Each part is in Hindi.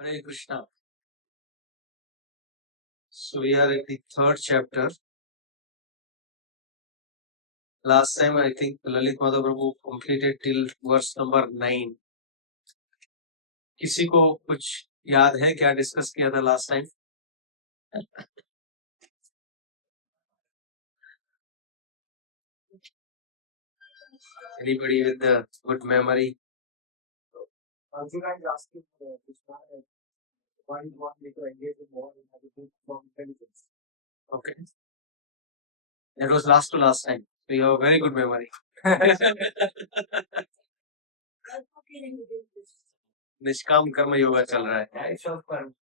Hare Krishna. So we are at the third chapter. Last time I think Lalit Madhav Prabhu completed till verse number 9. किसी को कुछ याद है क्या डिस्कस किया था last time? Anybody with the good memory? Arjuna is asking Krishna why do you want me to engage in war in everything from intelligence? Okay. That was last to last time. So you have a very good memory. निष्काम कर्म योगा चल रहा है. Types of karma.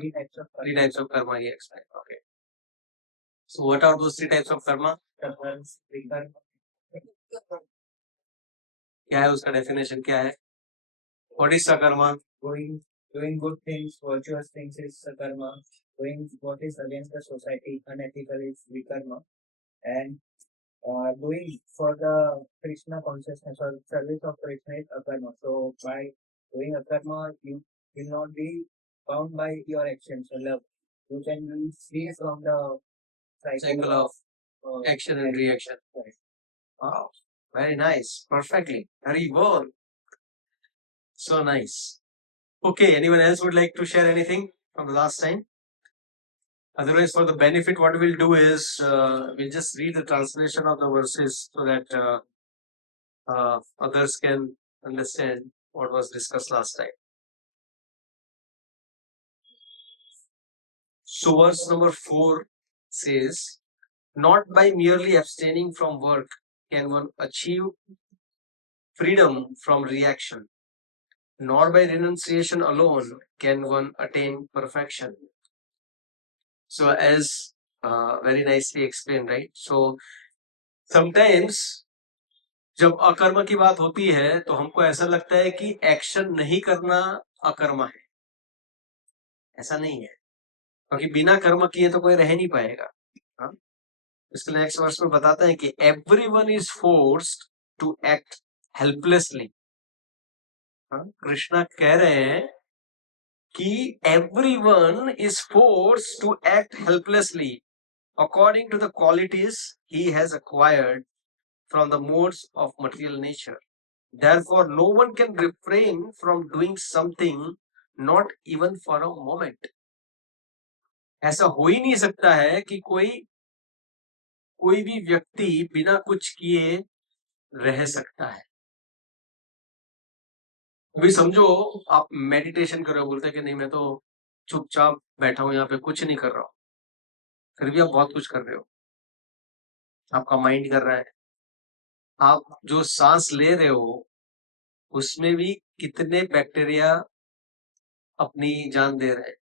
Three types of karma. Three types of karma he explained. Okay. So what are those three types of karma? क्या है उसका definition क्या है? What is sakarma? Doing good things, virtuous things is sakarma. Doing what is against the society, unethical is vikarma. And doing for the Krishna consciousness or service of Krishna is akarma. So by doing akarma, you will not be bound by your actions. So you can be free from the Cycle of action and reaction. Right. Wow, very nice. Perfectly. Very well. So nice. Okay, anyone else would like to share anything from the last time? Otherwise, for the benefit, what we'll do is we'll just read the translation of the verses so that others can understand what was discussed last time. So verse number 4 says, not by merely abstaining from work can one achieve freedom from reaction, nor by renunciation alone can one attain perfection. So as very nicely explained, right? So sometimes जब अकर्म की बात होती है तो हमको ऐसा लगता है कि एक्शन नहीं करना अकर्म है. ऐसा नहीं है, क्योंकि बिना कर्म किए तो कोई रह नहीं पाएगा. हाँ? इसके नेक्स्ट वर्स में बताते हैं कि everyone is forced to act helplessly. Krishna कह रहे हैं कि everyone is forced to act helplessly according to the qualities he has acquired from the modes of material nature. Therefore, no one can refrain from doing something, not even for a moment. ऐसा हो ही नहीं सकता है कि कोई भी व्यक्ति बिना कुछ किए रह सकता है. अभी समझो आप मेडिटेशन कर रहे हो, बोलते हैं कि नहीं मैं तो चुपचाप बैठा हूं यहाँ पे कुछ नहीं कर रहा हूं, फिर भी आप बहुत कुछ कर रहे हो. आपका माइंड कर रहा है. आप जो सांस ले रहे हो उसमें भी कितने बैक्टीरिया अपनी जान दे रहे हैं,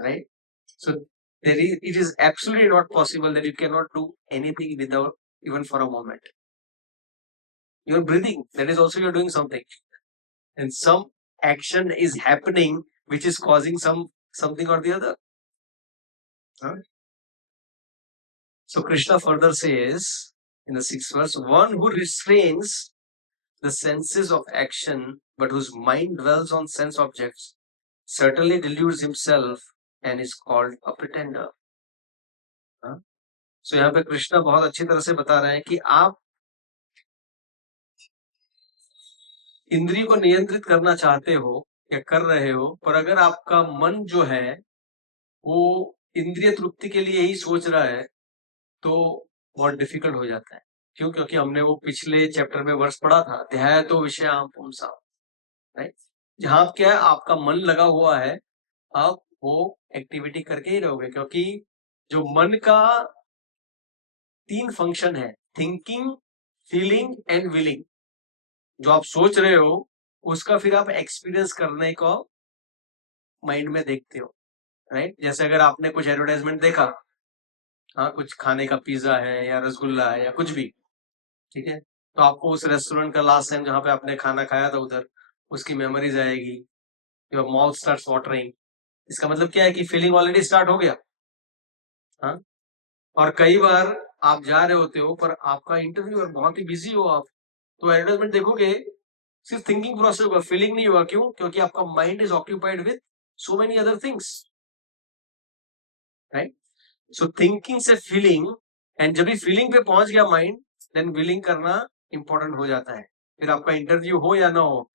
right? So it is absolutely not possible that you cannot do anything without even for a moment. You're breathing, that is also you're doing something, and some action is happening which is causing something or the other. Huh? So Krishna further says in the 6th verse, one who restrains the senses of action but whose mind dwells on sense objects certainly deludes himself and is called a pretender. So यहाँ पे कृष्णा बहुत अच्छी तरह से बता रहे हैं कि आप इंद्रिय को नियंत्रित करना चाहते हो या कर रहे हो, पर अगर आपका मन जो है वो इंद्रिय तृप्ति के लिए ही सोच रहा है तो बहुत डिफिकल्ट हो जाता है. क्यों? क्योंकि हमने वो पिछले चैप्टर में वर्ष पढ़ा था, ध्याय तो विषयाम पुंसा, राइट? जहां क्या है आपका मन लगा हुआ है, आप वो एक्टिविटी करके ही रहोगे, क्योंकि जो मन का 3 फंक्शन है, थिंकिंग, फीलिंग एंड विलिंग. जो आप सोच रहे हो उसका फिर आप एक्सपीरियंस करने को माइंड में देखते हो, राइट? जैसे अगर आपने कुछ एडवर्टाइजमेंट देखा, हाँ, कुछ खाने का पिज्जा है या रसगुल्ला है या कुछ भी, ठीक है, तो आपको उस रेस्टोरेंट का लास्ट टाइम जहां पे आपने खाना खाया था उधर उसकी मेमोरीज आएगी. Your mouth starts watering. इसका मतलब क्या है कि फीलिंग ऑलरेडी स्टार्ट हो गया. हाँ, और कई बार आप जा रहे होते हो पर आपका इंटरव्यू और बहुत ही बिजी हो आप, तो एडवर्टाइजमेंट देखोगे सिर्फ थिंकिंग प्रोसेस होगा, फीलिंग नहीं होगा। क्यों? क्योंकि आपका mind is occupied with so many other things, right? So thinking से फीलिंग, एंड जब भी फीलिंग पे पहुंच गया माइंड, देन विलिंग करना इंपॉर्टेंट हो जाता है। फिर आपका इंटरव्यू हो या ना हो,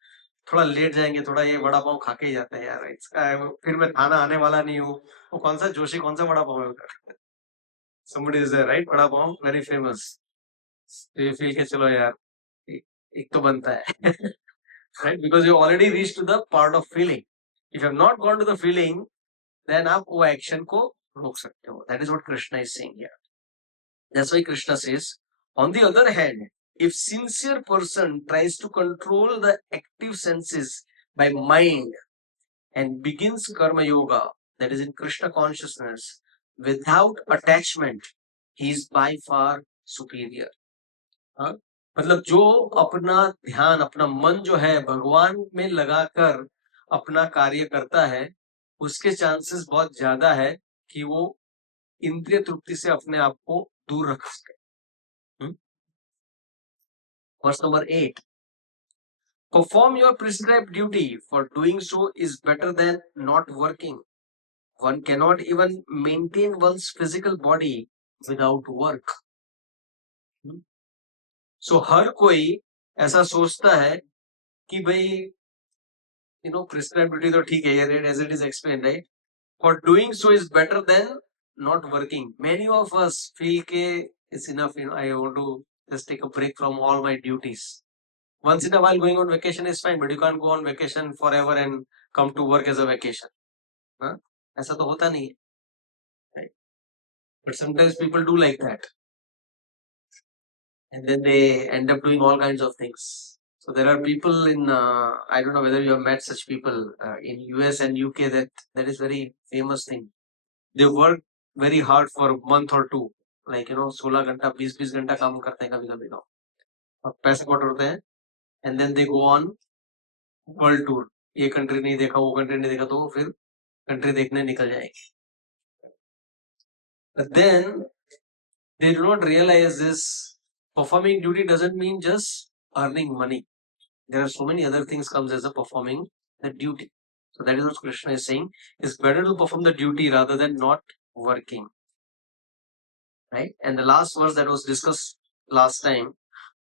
थोड़ा लेट जाएंगे, थोड़ा ये वड़ा पाव खा के ही जाते हैं यार, इसका फिर मैं थाना आने वाला नहीं हूँ। वो कौन सा जोशी, कौन सा वड़ा पाव है उधर? somebody is there, right? Vada pav very famous. तो ये फील के चलो यार, एक तो बनता है right? Because you already reached to the part of feeling. If you have not gone to the feeling, then आप वो एक्शन को रोक सकते हो। That is what Krishna is saying here. That's why Krishna says, on the other hand, if sincere person tries to control the active senses by mind and begins karma yoga, that is in Krishna consciousness, without attachment, he is by far superior. हाँ? मतलब जो अपना ध्यान, अपना मन जो है भगवान में लगाकर अपना कार्य करता है, उसके चांसेस बहुत ज्यादा है कि वो इंद्रिय तृप्ति से अपने आप को दूर रख सके। Verse number 8. Perform your prescribed duty, for doing so is better than not working. One cannot even maintain one's physical body without work. So हर कोई ऐसा सोचता है कि भाई prescribed duty तो ठीक है, ये as it is explained, right? For doing so is better than not working. Many of us feel के it's enough, I want to just take a break from all my duties. Once in a while going on vacation is fine, but you can't go on vacation forever and come to work as a vacation. हाँ? ऐसा तो होता नहीं है, right? But sometimes people do like that, and then they end up doing all kinds of things. So there are people in I don't know whether you have met such people in US and UK, that is very famous thing. They work very hard for a month or two, like 16 घंटा 20 घंटा काम करते हैं कभी-कभी लोग, और पैसे बटोरते हैं, and then they go on world tour. ये कंट्री नहीं देखा, वो कंट्री नहीं देखा, तो वो फिर कंट्री देखने निकल जाएंगे। But then they do not realize this. Performing duty doesn't mean just earning money. There are so many other things comes as a performing the duty. So that is what Krishna is saying. It's better to perform the duty rather than not working. Right? And the last verse that was discussed last time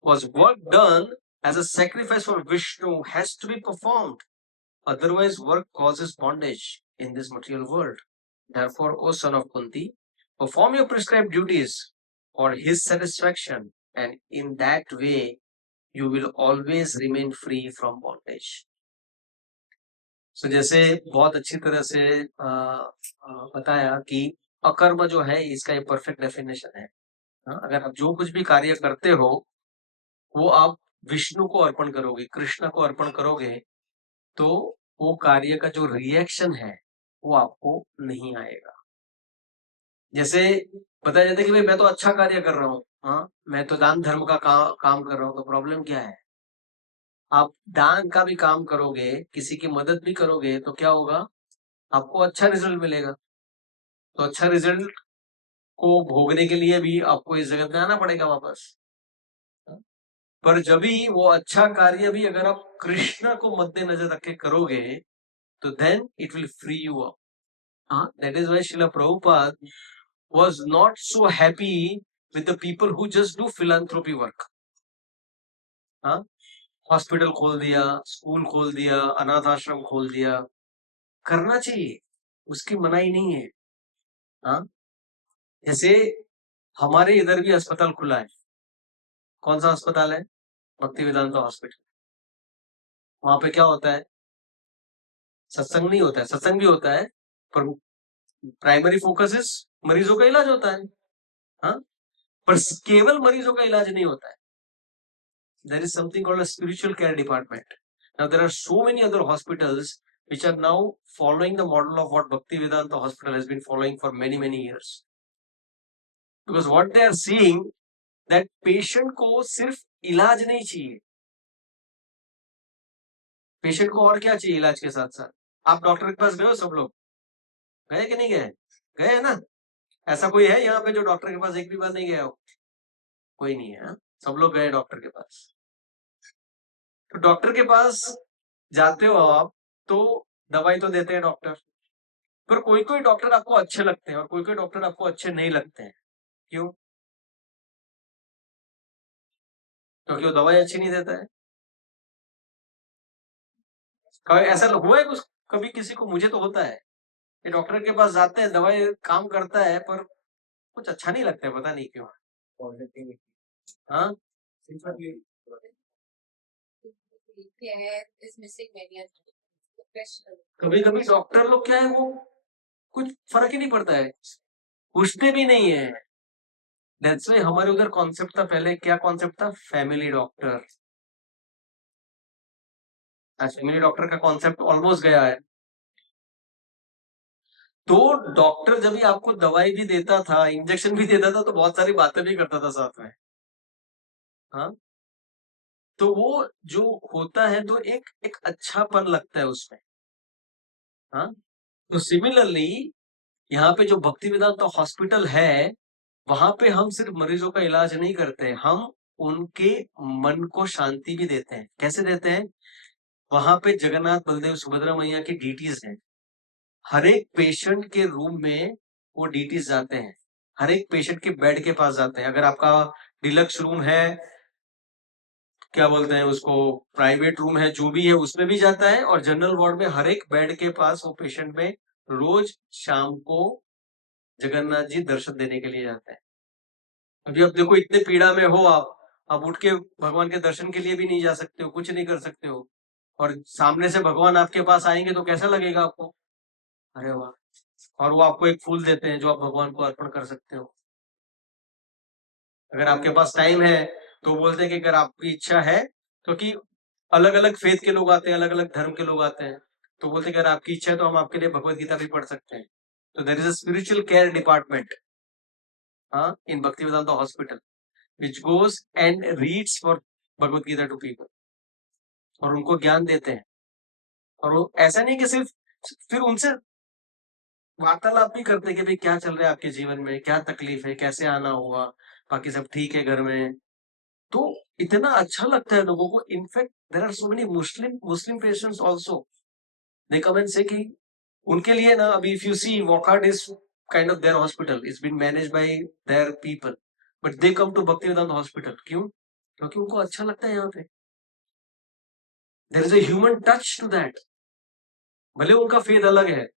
was work done as a sacrifice for Vishnu has to be performed. Otherwise, work causes bondage in this material world. Therefore, O son of Kunti, perform your prescribed duties for his satisfaction, and in that way, you will always remain free from bondage. So, जैसे बहुत अच्छी तरह से बताया कि अकर्म जो है इसका एक परफेक्ट डेफिनेशन है। अगर आप जो कुछ भी कार्य करते हो वो आप विष्णु को अर्पण करोगे, कृष्ण को अर्पण करोगे, तो वो कार्य का जो रिएक्शन है वो आपको नहीं आएगा। जैसे बताया जाता है कि भाई मैं तो अच्छा कार्य कर रहा हूँ, हाँ मैं तो दान धर्म का काम कर रहा हूँ, तो प्रॉब्लम क्या है? आप दान का भी काम करोगे, किसी की मदद भी करोगे, तो क्या होगा? आपको अच्छा रिजल्ट मिलेगा। तो अच्छा रिजल्ट को भोगने के लिए भी आपको इस जगत में आना पड़ेगा वापस। पर जब भी वो अच्छा कार्य भी अगर आप कृष्ण को मद्देनजर रख के करोगे, तो then it will free you up. That is why Srila Prabhupada was not so happy with the people who just do philanthropy work. Hospital खोल दिया, स्कूल खोल दिया, अनाथ आश्रम खोल दिया, करना चाहिए, उसकी मनाही नहीं है। जैसे हमारे इधर भी अस्पताल खुला है। कौन सा अस्पताल है? भक्ति वेदांता हॉस्पिटल। वहां पे क्या होता है? सत्संग नहीं होता है, सत्संग भी होता है, पर प्राइमरी फोकस इज मरीजों का इलाज होता है। पर केवल मरीजों का इलाज नहीं होता है। There is something called a spiritual care department. Now there are so many other hospitals which are now following the model of what Bhaktivedanta Hospital has been following for many years. Because what they are seeing that patient को सिर्फ इलाज नहीं चाहिए, पेशेंट को और क्या चाहिए इलाज के साथ साथ? आप डॉक्टर के पास गए हो? सब लोग गए कि नहीं गए? गए है ना? ऐसा कोई है यहाँ पे जो डॉक्टर के पास एक भी बार नहीं गया हो? कोई नहीं है। सब लोग गए डॉक्टर के पास। तो डॉक्टर के पास जाते हो आप, तो दवाई तो देते हैं डॉक्टर, पर कोई कोई डॉक्टर आपको अच्छे लगते हैं और कोई कोई डॉक्टर आपको अच्छे नहीं लगते हैं। क्यों? क्योंकि वो दवाई अच्छी नहीं देता है। कभी ऐसा हुआ है कुछ, कभी किसी को? मुझे तो होता है कि डॉक्टर के पास जाते हैं, दवाई काम करता है, पर कुछ अच्छा नहीं लगता है, पता नहीं क्यों। Positivity. हाँ, Simply, care is missing many a professional. कभी कभी डॉक्टर लोग क्या है, वो कुछ फर्क ही नहीं पड़ता है, पूछते भी नहीं है। दैट्स व्हाई हमारे उधर कॉन्सेप्ट था पहले, क्या कॉन्सेप्ट था? Family doctor. आज फैमिली डॉक्टर का कॉन्सेप्ट ऑलमोस्ट गया है। तो डॉक्टर जब भी आपको दवाई भी देता था, इंजेक्शन भी देता था, तो बहुत सारी बातें भी करता था साथ में। हाँ, तो वो जो होता है, तो एक एक अच्छापन लगता है उसमें। हाँ, तो सिमिलरली यहाँ पे जो भक्ति वेदांता हॉस्पिटल है, वहां पे हम सिर्फ मरीजों का इलाज नहीं करते, हम उनके मन को शांति भी देते हैं। कैसे देते हैं? वहां पे जगन्नाथ बलदेव सुभद्रा मैया की डीटीज हैं। हर एक पेशेंट के रूम में वो डीटीज जाते हैं, हर एक पेशेंट के बेड के पास जाते हैं। अगर आपका डिलक्स रूम है, क्या बोलते हैं उसको, प्राइवेट रूम है, जो भी है, उसमें भी जाता है, और जनरल वार्ड में हर एक बेड के पास वो पेशेंट में रोज शाम को जगन्नाथ जी दर्शन देने के लिए जाते हैं। अभी अब देखो, इतने पीड़ा में हो आप उठ के भगवान के दर्शन के लिए भी नहीं जा सकते हो, कुछ नहीं कर सकते हो, और सामने से भगवान आपके पास आएंगे तो कैसा लगेगा आपको? अरे वाह! और वो आपको एक फूल देते हैं जो आप भगवान को अर्पण कर सकते हो। अगर आपके पास टाइम है तो बोलते हैं कि अगर आपकी इच्छा है, क्योंकि अलग अलग फेथ के लोग आते हैं, अलग अलग धर्म के लोग आते हैं, तो बोलते हैं अगर आपकी इच्छा है तो हम आपके लिए भगवत गीता भी पढ़ सकते हैं। तो there is a spiritual care department, हाँ, in Bhaktivedanta hospital, which goes and reads for Bhagavad Gita to people, और उनको ज्ञान देते हैं। और वो ऐसा नहीं कि सिर्फ फिर उनसे वार्तालाप भी करते हैं कि भाई क्या चल रहा है आपके जीवन में, क्या तकलीफ है, कैसे आना हुआ, बाकी सब ठीक है घर में। तो इतना अच्छा लगता है लोगों को। In fact there are so many Muslim patients also, they come and say कि उनके लिए ना, अभी if you see Wockhardt is kind of their hospital, it's been managed by their people, but they come to Bhakti Vedanta hospital. क्यों? क्योंकि उनको अच्छा लगता है यहाँ पे। There is a human touch to that. भले उनका फेथ अलग है,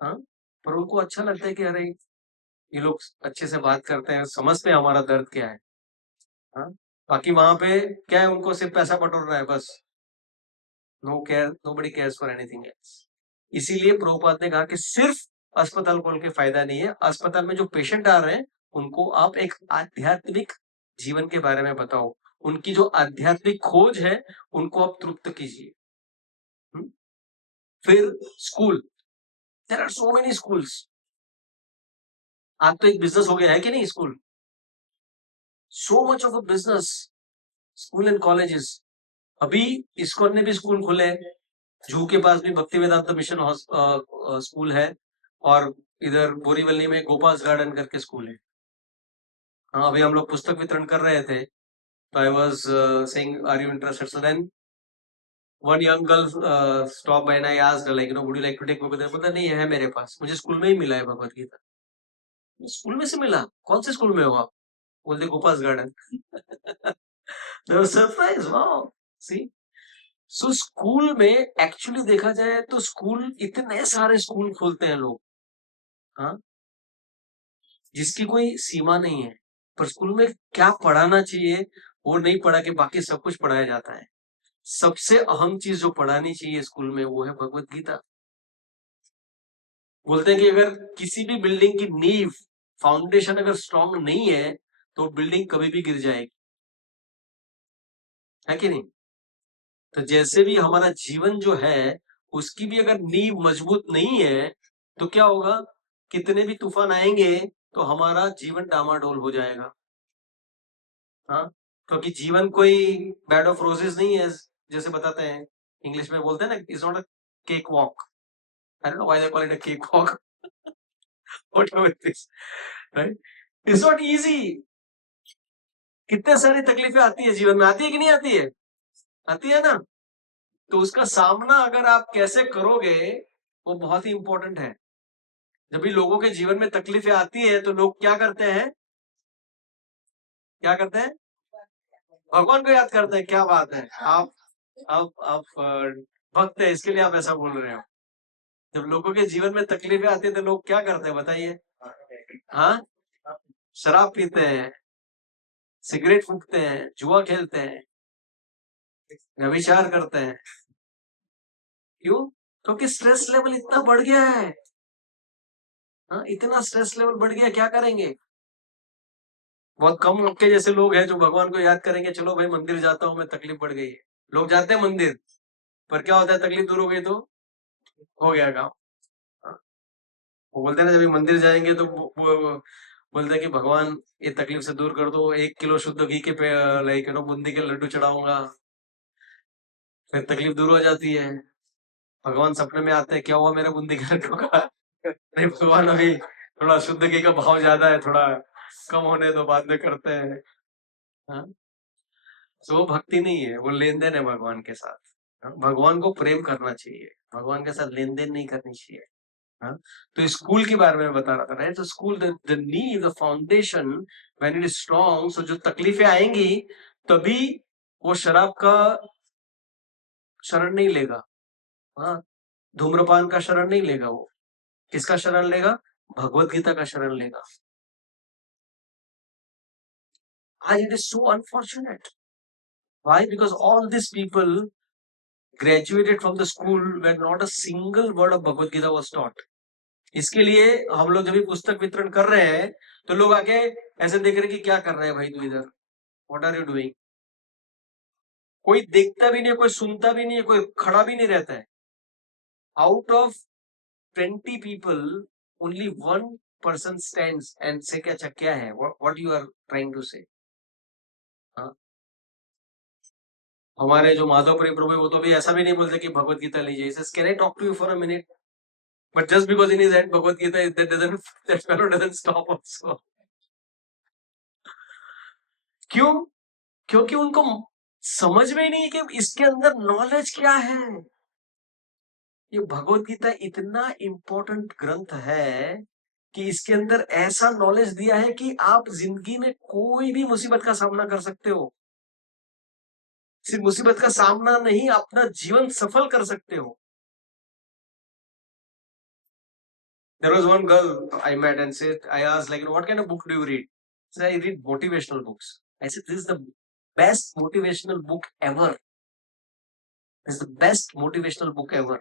हाँ, पर उनको अच्छा लगता है कि अरे ये लोग अच्छे से बात करते हैं, समझते हैं हमारा दर्द क्या है। हाँ, बाकी वहां पे क्या है, उनको सिर्फ पैसा बटोरना है बस। No care, nobody cares for anything else. इसीलिए प्रभुपाद ने कहा कि सिर्फ अस्पताल खोल के फायदा नहीं है, अस्पताल में जो पेशेंट आ रहे हैं उनको आप एक आध्यात्मिक जीवन के बारे में बताओ, उनकी जो आध्यात्मिक खोज है उनको आप तृप्त कीजिए। फिर school, there are so many schools. आज तो एक बिजनेस हो गया है कि नहीं school? So much of a business, school and colleges. अभी इस्कॉन ने भी स्कूल खोले हैं, जूहू के पास भी भक्ति वेदांत मिशन स्कूल है, और इधर बोरीवली में गोपाल्स गार्डन करके स्कूल है। हाँ, अभी हम लोग पुस्तक वितरण कर रहे थे, तो I was saying are you interested, so then one young girl stop by and I asked like, would you like to take Bhagavad Gita? बोलता नहीं है मेरे पास, मुझे स्कूल में ही मिला है भगवत गीता। स्कूल में से मिला? कौन से स्कूल में हो आप? बोलते Gopal's garden. They were surprised, wow, see? So school में एक्चुअली देखा जाए तो स्कूल, इतने सारे स्कूल खोलते हैं लोग, हाँ, जिसकी कोई सीमा नहीं है, पर स्कूल में क्या पढ़ाना चाहिए वो नहीं पढ़ा के बाकी सब कुछ पढ़ाया जाता है। सबसे अहम चीज जो पढ़ानी चाहिए स्कूल में वो है भगवत गीता। बोलते हैं कि अगर किसी भी बिल्डिंग की नींव, फाउंडेशन अगर स्ट्रांग नहीं है तो बिल्डिंग कभी भी गिर जाएगी, है कि नहीं? तो जैसे भी हमारा जीवन जो है, उसकी भी अगर नींव मजबूत नहीं है तो क्या होगा? कितने भी तूफान आएंगे तो हमारा जीवन डामाडोल हो जाएगा। हाँ, क्योंकि जीवन कोई बेड ऑफ रोजेस नहीं है, जैसे बताते हैं, इंग्लिश में बोलते हैं ना, it's not a cake walk. I don't know why they call it a cake walk, whatever it is, right? It's not easy. कितने सारी तकलीफें आती है जीवन में, आती है कि नहीं आती है? आती है ना? तो उसका सामना अगर आप कैसे करोगे वो बहुत ही इंपॉर्टेंट है। जब भी लोगों के जीवन में तकलीफें आती है तो लोग क्या करते हैं? क्या करते हैं? भगवान को याद करते हैं। क्या बात है, आप भक्त है, इसके लिए आप ऐसा बोल रहे हो। जब लोगों के जीवन में तकलीफें आती है तो लोग क्या करते हैं बताइए? हाँ, शराब पीते हैं, सिगरेट फूकते हैं, जुआ खेलते हैं, व्यभिचार करते हैं। क्यों? क्योंकि स्ट्रेस लेवल इतना बढ़ गया है। हाँ, इतना स्ट्रेस लेवल बढ़ गया, क्या करेंगे? बहुत कम लोग के जैसे लोग हैं जो भगवान को याद करेंगे, चलो भाई मंदिर जाता हूँ मैं, तकलीफ बढ़ गई है। लोग जाते हैं मंदिर, पर क्या होता है? तकलीफ दूर हो गई तो हो गया काम। हाँ, वो बोलते हैं ना, जब भी मंदिर जाएंगे तो वो बोलते हैं कि भगवान ये तकलीफ से दूर कर दो, 1 किलो शुद्ध घी के पे लाइक बूंदी के लड्डू चढ़ाऊंगा, फिर तकलीफ दूर हो जाती है। भगवान सपने में आते हैं, क्या हुआ मेरे बूंदी के लड्डू का? नहीं भगवान, अभी थोड़ा शुद्ध घी का भाव ज्यादा है, थोड़ा कम होने दो, बाद में करते हैं। हाँ, तो वो भक्ति नहीं है, वो लेन देन है भगवान के साथ। हाँ, भगवान को प्रेम करना चाहिए, भगवान के साथ लेन देन नहीं करनी चाहिए। हाँ, तो स्कूल के बारे में बता रहा था, राइट? तो स्कूल, द नीव, the foundation when it is strong, so जो तकलीफें आएंगी तभी वो शराब का शरण नहीं लेगा। हाँ, धूम्रपान का शरण नहीं लेगा, वो किसका शरण लेगा? भगवत गीता का शरण लेगा। It is so unfortunate. Why? Because all these people graduated from the school where not a single word of Bhagavad Gita was taught. इसके लिए हम लोग जब भी पुस्तक वितरण कर रहे हैं तो लोग आके ऐसे देख रहे कि क्या कर रहे हैं भाई तू इधर, व्हाट आर यू डूइंग? कोई देखता भी नहीं है, कोई सुनता भी नहीं है, कोई खड़ा भी नहीं रहता है। Out of 20 people only 1 person stands and say कि अच्छा क्या है, what you are trying to say? हाँ, हमारे जो माधवपुरी प्रभु है, वो तो भी ऐसा भी नहीं बोलते कि भगवत गीता लीजिए, says can I talk to you for a minute? But just because in his hand Bhagavad Gita, that fellow doesn't stop also. क्यों? क्योंकि उनको समझ में ही नहीं कि इसके अंदर नॉलेज क्या है। ये भगवत गीता इतना इंपॉर्टेंट ग्रंथ है कि इसके अंदर ऐसा नॉलेज दिया है कि आप जिंदगी में कोई भी मुसीबत का सामना कर सकते हो। सिर्फ मुसीबत का सामना नहीं, अपना जीवन सफल कर सकते हो। There was one girl I met and said, I asked like, what kind of book do you read? She said, I read motivational books. I said, this is the best motivational book ever. This is the best motivational book ever.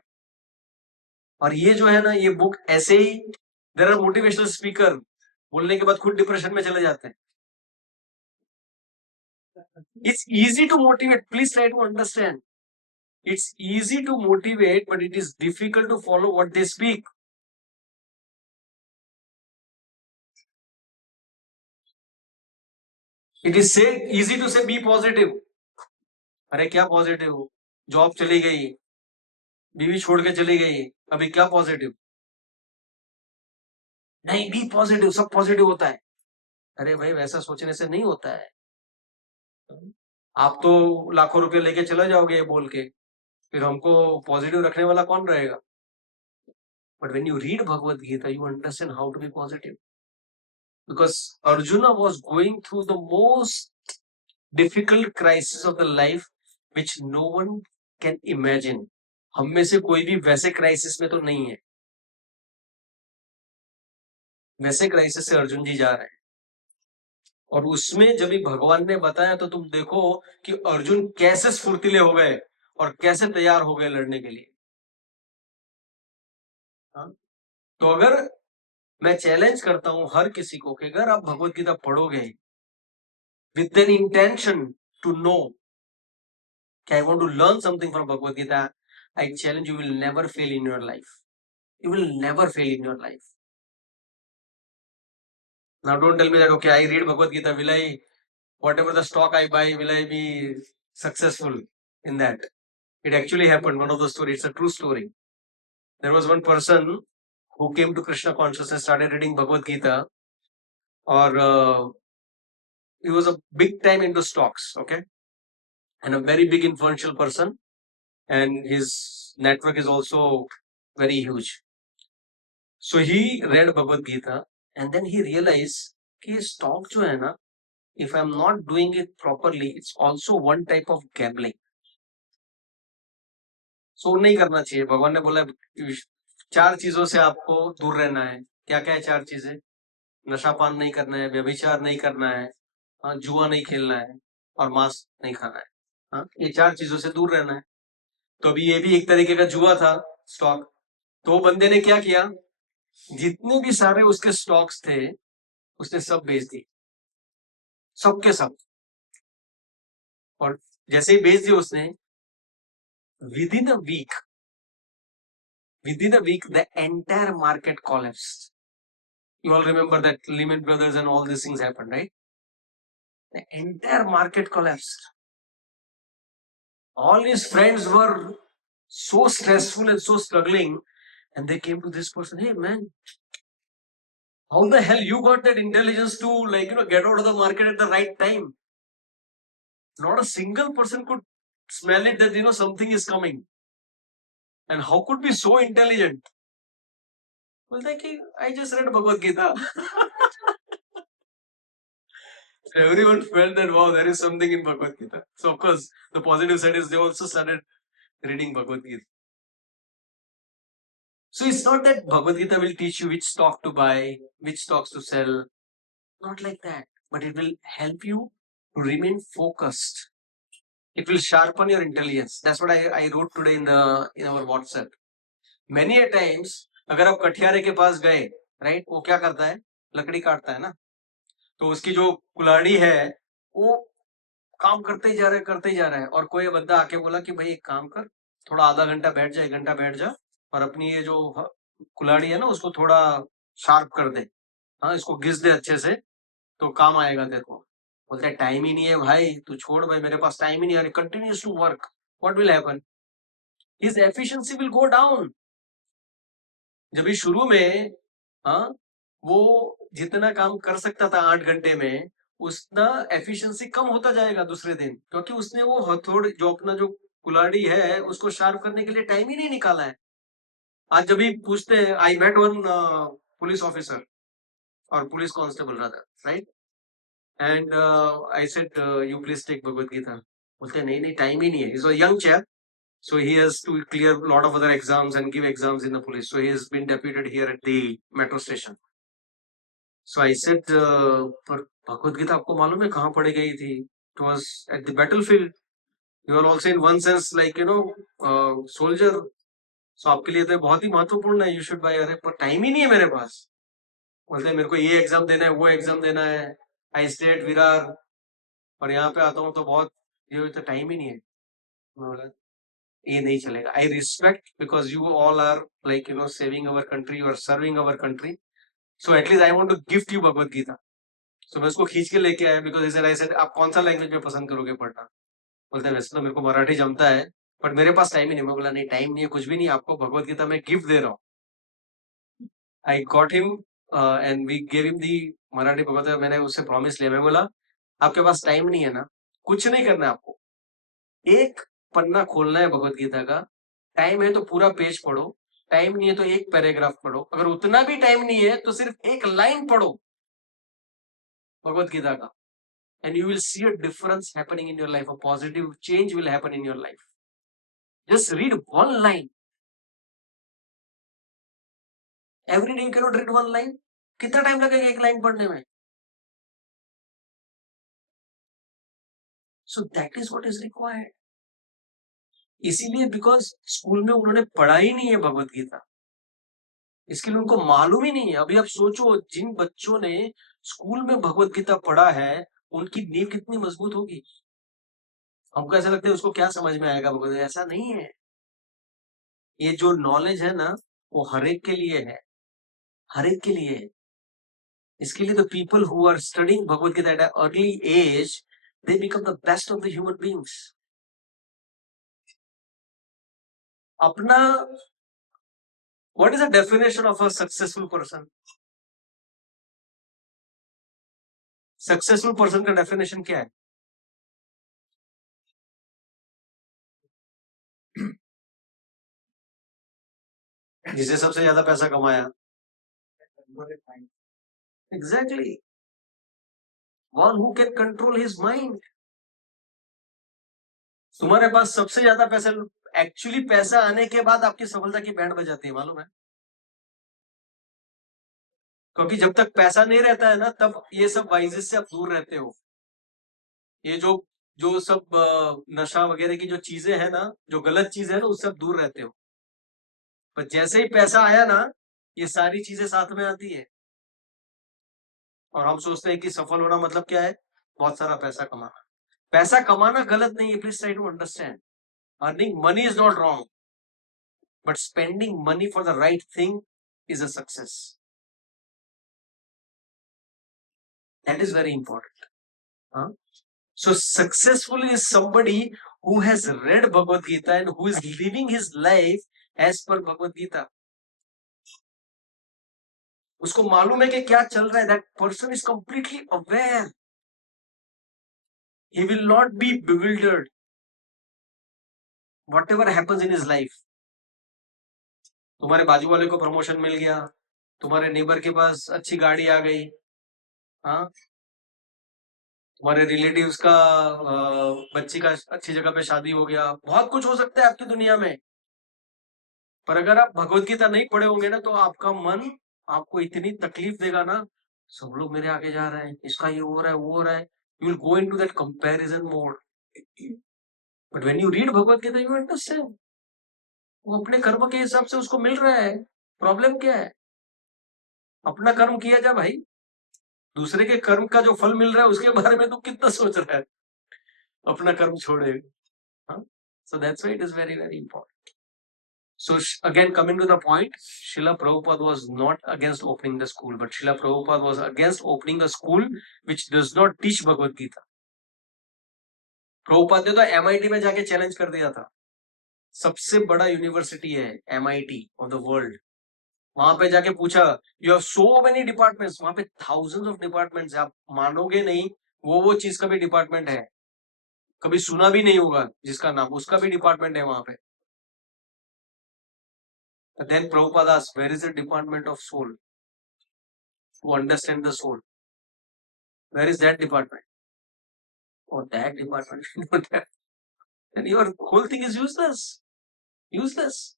और ये जो है ना, ये बुक ऐसे ही, देयर आर मोटिवेशनल स्पीकर, बोलने के बाद खुद डिप्रेशन में चले जाते हैं। It's easy to motivate. Please try to understand. It's easy to motivate, but it is difficult to follow what they speak. It is easy to say be positive. अरे क्या पॉजिटिव हो? जॉब चली गई, बीवी छोड़ के चली गई, अभी क्या पॉजिटिव? नहीं, बी पॉजिटिव, सब पॉजिटिव होता है। अरे भाई, वैसा सोचने से नहीं होता है। आप तो लाखों रुपए लेके चले जाओगे ये बोल के, फिर हमको पॉजिटिव रखने वाला कौन रहेगा? But when you read Bhagavad Gita, you understand how to be positive. Because Arjuna was going through the most difficult crisis of the life, which no one can imagine. हम में से कोई भी वैसे क्राइसिस में तो नहीं है। वैसे क्राइसिस से अर्जुन जी जा रहे हैं, और उसमें जब भी भगवान ने बताया तो तुम देखो कि अर्जुन कैसे स्फूर्तिले हो गए और कैसे तैयार हो गए लड़ने के लिए। हाँ? तो अगर मैं चैलेंज करता हूं हर किसी को कि अगर आप भगवत गीता पढ़ोगे with an intention to know, I want to learn something from Bhagavad Gita, I challenge you will never fail in your life. You will never fail in your life. Now don't tell me that, okay, I read Bhagavad Gita, will I, whatever the stock I buy, will I be successful in that? It actually happened, one of the stories, it's a true story. There was one person who came to Krishna consciousness, started reading Bhagavad Gita, or he was a big time into stocks, okay? and a very big influential person, and his network is also very huge. So he read Bhagavad Gita and then he realized कि stock जो है ना, if I'm not doing it properly, it's also one type of gambling. So नहीं करना चाहिए. भगवान ने बोला 4 चीजों से आपको दूर रहना है. क्या क्या है 4 चीजें? नशापान नहीं करना है, व्यभिचार नहीं करना है, जुआ नहीं खेलना है और मांस नहीं खाना है. ये 4 चीजों से दूर रहना है. तो अभी ये भी एक तरीके का जुआ था, स्टॉक. तो बंदे ने क्या किया, जितने भी सारे उसके स्टॉक्स थे उसने सब बेच दिए, सबके सब. और जैसे ही बेच दिए उसने, within a week the entire market collapsed. You all remember that Lehman Brothers and all these things happened, right? The entire market collapsed. All his friends were so stressful and so struggling, and they came to this person, hey man, how the hell you got that intelligence to get out of the market at the right time? Not a single person could smell it that something is coming. And how could be so intelligent? Well, I just read Bhagavad Gita. Everyone felt that wow, there is something in Bhagavad Gita. So of course, the positive side is they also started reading Bhagavad Gita. So it's not that Bhagavad Gita will teach you which stock to buy, which stocks to sell. Not like that. But it will help you to remain focused. It will sharpen your intelligence. That's what I wrote today in our WhatsApp. Many a times, अगर आप कठियारे के पास गए, राइट, वो क्या करता है, लकड़ी काटता है ना, तो उसकी जो कुल्हाड़ी है वो काम करते ही जा रहा है और कोई बंदा आके बोला कि भाई एक काम कर, थोड़ा आधा घंटा बैठ जा, 1 घंटा बैठ जा और अपनी ये जो कुल्हाड़ी है ना उसको थोड़ा शार्प कर दे, इसको घिस दे अच्छे से तो काम आएगा तेरे को. बोलते हैं टाइम ही नहीं है भाई, तू छोड़ भाई, मेरे पास टाइम ही नहीं है. Continues to work, what will happen? His efficiency will go down. जब भी शुरू में वो जितना काम कर सकता था 8 घंटे में, उसका एफिशिएंसी कम होता जाएगा दूसरे दिन, क्योंकि उसने वो हथौड़ी जो अपना जो कुल्हाड़ी है उसको शार्प करने के लिए टाइम ही नहीं निकाला है. आज जब भी पूछते हैं, I met one police officer और police constable rather, right, and I said you please take Bhagavad Gita. बोलते नहीं नहीं, टाइम ही नहीं है. Is a young chap, so he has to clear a lot of other exams and give exams in the police, so he has been deputed here at the metro station. So I said, पर भगवत गीता आपको मालूम है कहाँ पढ़ी गई थी? It was at the battlefield. You are also in one sense like soldier. So आपके लिए तो बहुत ही महत्वपूर्ण है. You should buy. अरे पर टाइम ही नहीं है मेरे पास. बोलते हैं मेरे को ये एग्जाम देना है, वो एग्जाम देना है. I stay at विरार और यहाँ पे आता हूँ तो बहुत ये तो टाइम ही नहीं है. मैं बोला ये नहीं चलेगा. I respect because you all are like saving our country, you are serving our country. So at least I want to gift you Bhagavad Gita. So मैं उसको खींच के लेके आया because I said आप कौन सा लैंग्वेज में पसंद करोगे पढ़ना? बोलते हैं वैसे तो मेरे को मराठी जमता है पर मेरे पास टाइम ही नहीं. मैं बोला नहीं, टाइम नहीं है कुछ भी नहीं, आपको भगवत गीता में गिफ्ट दे रहा हूँ. I got him and we gave him the Marathi Bhagavad Gita. मैंने उससे प्रॉमिस लिया. मैं बोला आपके पास टाइम नहीं है ना, कुछ नहीं करना है आपको, एक पन्ना खोलना है भगवत गीता का. टाइम है तो पूरा पेज पढ़ो, टाइम नहीं है तो एक पैराग्राफ पढ़ो, अगर उतना भी टाइम नहीं है तो सिर्फ एक लाइन पढ़ो भगवत गीता का, and you will see a difference happening in your life. A positive change will happen in your life. Just read one line every day. You cannot read one line. कितना टाइम लगेगा एक लाइन पढ़ने में? So that is what is required. इसीलिए बिकॉज स्कूल में उन्होंने पढ़ा ही नहीं है भगवत गीता, इसके लिए उनको मालूम ही नहीं है. अभी आप सोचो जिन बच्चों ने स्कूल में भगवत गीता पढ़ा है उनकी नींव कितनी मजबूत होगी. हमको ऐसा लगता है उसको क्या समझ में आएगा भगवत गीता. ऐसा नहीं है. ये जो नॉलेज है ना वो हर एक के लिए है, हर एक के लिए है. इसके लिए the people who are studying Bhagavad Gita at a early age, they become the best of the human beings. अपना what is the definition of a successful person? Successful person का डेफिनेशन क्या है? जिसे सबसे ज्यादा पैसा कमाया। control his mind. Exactly, one who can control his mind. तुम्हारे पास सबसे ज्यादा पैसा, एक्चुअली पैसा आने के बाद आपकी सफलता की बैंड बजाती है, मालूम है? क्योंकि जब तक पैसा नहीं रहता है ना, तब ये सब वाइजेस से आप दूर रहते हो। ये जो जो सब नशा वगैरह की जो चीजें हैं ना, जो गलत चीजें है ना, उससे आप दूर रहते हो। पर जैसे ही पैसा आया ना, ये सारी चीजें साथ में आती है। और हम सोचते हैं कि सफल होना मतलब क्या है? बहुत सारा पैसा कमाना। पैसा कमाना गलत नहीं है, please try to understand. Earning money is not wrong, but spending money for the right thing is a success. That is very important. Huh? So successful is somebody who has read Bhagavad Gita and who is living his life as per Bhagavad Gita. उसको मालूम है कि क्या चल रहा है. That person is completely aware. He will not be bewildered. Whatever happens in his life. तुम्हारे बाजू वाले को प्रमोशन मिल गया, तुम्हारे नेबर के पास अच्छी गाड़ी आ गई, हाँ, तुम्हारे रिलेटिव्स का बच्ची का अच्छी जगह पे शादी हो गया, बहुत कुछ हो सकता है आपकी दुनिया में। पर अगर आप भगवत गीता नहीं पढ़े होंगे ना, तो आपका मन आपको इतनी तकलीफ देगा ना, सब लोग मेरे आगे जा रहे हैं, इसका ये हो रहा है, वो हो रहा है, you will go into that comparison mode. But when you read Bhagavad Gita, you understand वो अपने कर्म के हिसाब से उसको मिल रहा है। प्रॉब्लम क्या है? अपना कर्म किया जा भाई, दूसरे के कर्म का जो फल मिल रहा है उसके बारे में तो कितना सोच रहा है, अपना कर्म छोड़े। So that's why it is very, very important. So again, coming to the point, Srila Prabhupada was not against opening the school, but Srila Prabhupada was against opening a school which does not teach Bhagavad Gita. Prabhupada ने तो MIT में जाके चैलेंज कर दिया था, सबसे बड़ा यूनिवर्सिटी है MIT ऑफ द वर्ल्ड, वहां पे जाके पूछा, you have so many departments, वहां पे थाउजेंड्स ऑफ डिपार्टमेंट्स है, आप मानोगे नहीं, वो चीज का भी डिपार्टमेंट है, कभी सुना भी नहीं होगा जिसका नाम, उसका भी डिपार्टमेंट है वहां पे। But then Prabhupada asked, where is the department of soul? To understand the soul. Where is that department? Oh, that department. Then your whole thing is useless. Useless.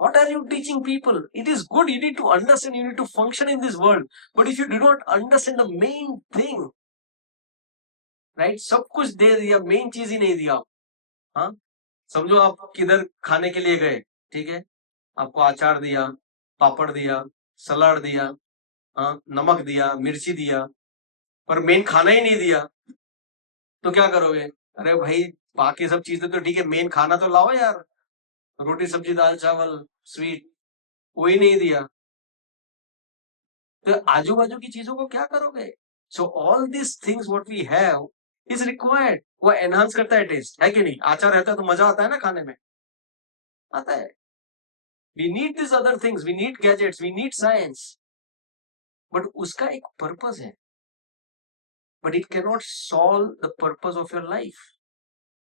What are you teaching people? It is good, you need to understand, you need to function in this world. But if you do not understand the main thing, right? सब कुछ दे दिया, मेन चीज ही नहीं दिया। हाँ, समझो आप किधर खाने के लिए गए, ठीक है, आपको अचार दिया, पापड़ दिया, सलाद दिया, हाँ, नमक दिया, मिर्ची दिया, पर मेन खाना ही नहीं दिया, तो क्या करोगे? अरे भाई बाकी सब चीजें तो ठीक है, मेन खाना तो लाओ यार, रोटी सब्जी दाल चावल स्वीट, वही नहीं दिया, तो आजू बाजू की चीजों को क्या करोगे? So all this things what we have is required, वो एनहांस करता है टेस्ट, है कि नहीं? अचार रहता है तो मजा आता है ना खाने में, आता है। We need this other things, we need gadgets, we need science, but उसका एक पर्पस है, but it can not solve the purpose of your life.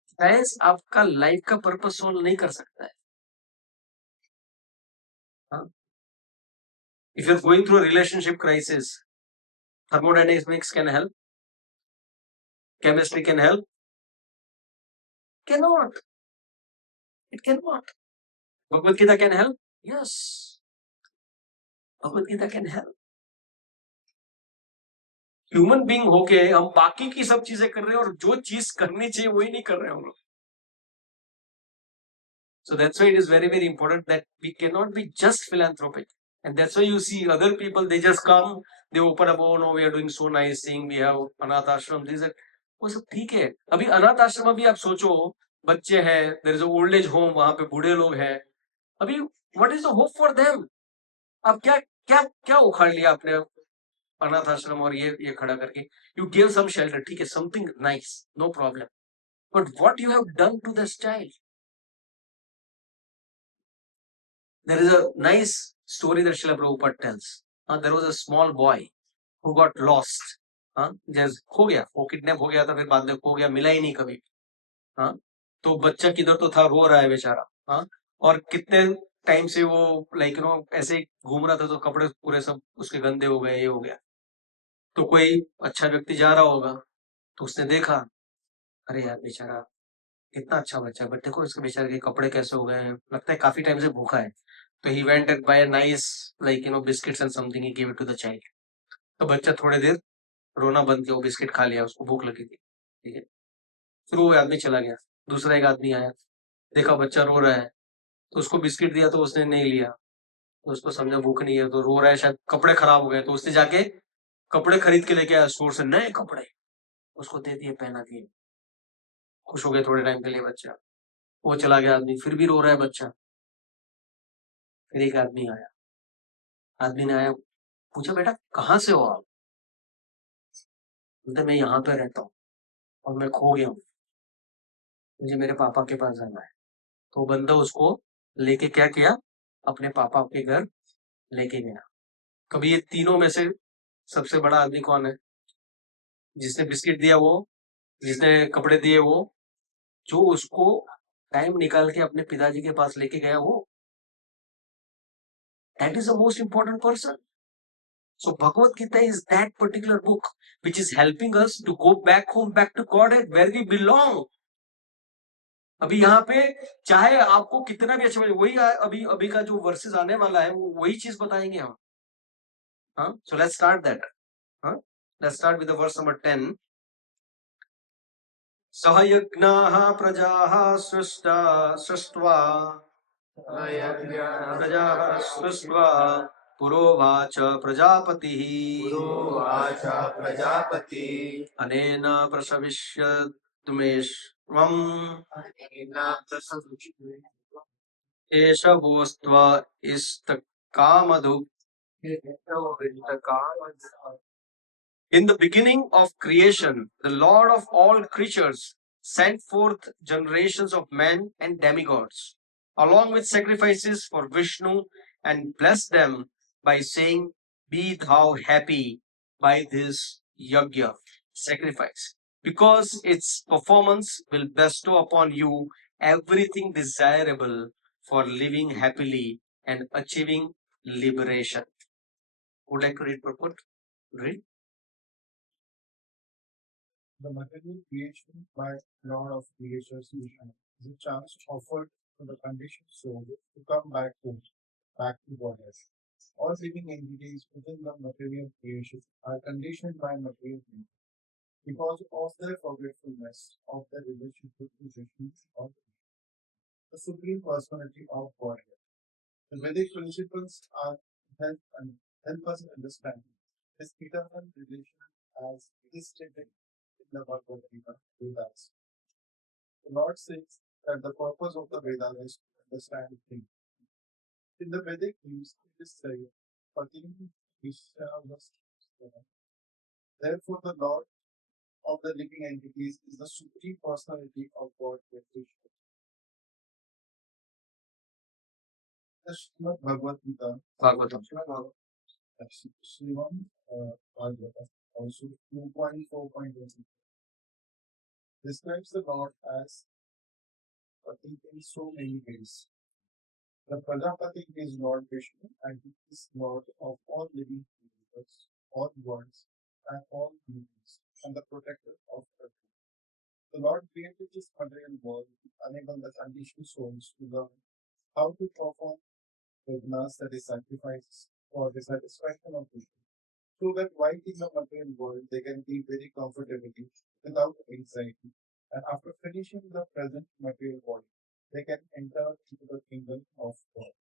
Science आपका लाइफ का पर्पस सॉल्व नहीं कर सकता है। If you're going through a relationship crisis, thermodynamics can help, chemistry can help, cannot, it cannot. Bhagavad Gita can help, yes, Bhagavad Gita can help. Human being होके हम बाकी की सब चीजें कर रहे हैं और जो चीज करनी चाहिए वही नहीं कर रहे हम लोग। So that's why it is very, very important that we cannot be just philanthropic. And that's why you see other people, they just come, they open up, oh no, we are doing so nice thing, we have अनाथ आश्रम, these are, वो सब ठीक है। अभी अनाथ आश्रम, अभी आप सोचो, बच्चे हैं, there is a old age home, वहां पे बूढ़े लोग हैं, अभी what is the hope for them? अब क्या क्या क्या उखाड़ लिया आपने अनाथ आश्रम और ये खड़ा करके? You gave some shelter, ठीक है, something nice, no problem, but what you have done to this child? There is a nice story that Srila Prabhupada tells. There was a small boy who got lost. जैसे खो गया, वो किडनैप हो गया था, फिर बाद में खो गया, मिला ही नहीं कभी। तो बच्चा किधर तो था, रो रहा है बेचारा। और कितने टाइम से वो लाइक ऐसे ही घूम रहा था, तो कपड़े पूरे सब उसके गंदे हो गए, ये हो गया। तो कोई अच्छा व्यक्ति जा रहा होगा, तो उसने देखा, अरे यार बेचारा कितना अच्छा बच्चा है, बट देखो इसके बेचारे के कपड़े कैसे हो गए हैं, लगता है काफी टाइम से भूखा है। तो he went and buy nice like biscuits and something, he give it to the child. तो बच्चा थोड़ी देर रोना बंद किया, वो बिस्किट खा लिया, उसको भूख लगी थी, ठीक है। फिर वो आदमी चला गया, दूसरा एक आदमी आया, देखा बच्चा रो रहा है, तो उसको बिस्किट दिया, तो उसने नहीं लिया। तो उसको समझा भूख नहीं है, तो रो रहा है, शायद कपड़े खराब हो गए, तो उसने जाके कपड़े खरीद के लेके आया स्टोर से, नए कपड़े उसको दे दिए, पहना दिए। खुश हो गए थोड़े टाइम के लिए बच्चा। वो चला गया आदमी, फिर भी रो रहा है बच्चा। फिर एक आदमी आया, आदमी ने आया, पूछा बेटा कहाँ से हो आप? बोलते मैं यहाँ पे रहता हूँ और मैं खो गया हूँ, मुझे मेरे पापा के पास जाना है। तो बंदा उसको लेके क्या किया, अपने पापा के घर लेके गया। कभी ये तीनों में से सबसे बड़ा आदमी कौन है? जिसने बिस्किट दिया वो, जिसने कपड़े दिए वो, जो उसको टाइम निकाल के अपने पिताजी के पास लेके गया वो, that is the most important person. So Bhagavad Gita is that particular book which is helping us to go back home, back to God, and where we belong. अभी यहाँ पे चाहे आपको कितना भी अच्छा, वही अभी अभी का जो वर्सेस आने वाला है, वो वही चीज बताएंगे हम. हाँ, so let's start that. हाँ, let's start with the verse number 10. सह यज्ञाः प्रजाः सृष्ट्वा प्रजाः सृष्ट्वा पुरोवाच प्रजापतिः पुरोवाच प्रजापति अनेन प्रसविष्यद्मेष्वम् एष भोस्त्वा इस्तकामधु. In the beginning of creation, the Lord of all creatures sent forth generations of men and demigods, along with sacrifices for Vishnu, and blessed them by saying, be thou happy by this yajna, sacrifice, because its performance will bestow upon you everything desirable for living happily and achieving liberation. Would like to read purport? Read. The material creation by Lord of Creators is a chance offered to the conditioned soul to come back home, back to Godhead. All living entities within the material creation are conditioned by material things because of their forgetfulness of their relationship to Vishnu or the Supreme Personality of Godhead. The Vedic principles are help us understand this eternal relation as it is stated in the Bhagavad Gita Vedas. The Lord says that the purpose of the Vedas is to understand things. In the Vedic hymns, it is said, Patim Vishavas. Therefore, the Lord of the living entities is the Supreme Personality of God. The Srimad Bhagavad Gita, Bhagavatam. Srimad Bhagavatam, also 2.4.1, describes the Lord as Pati in so many ways. The Prajapati is Lord Vishnu and he is Lord of all living creatures, all worlds, and all beings, and the protector of earth. The Lord created this material world to enable the conditioned souls to learn how to perform yajnas, that is sacrifices, for the satisfaction of Vishnu, so that while in the material world they can be very comfortably without anxiety, and after finishing the present material body, they can enter into the kingdom of God.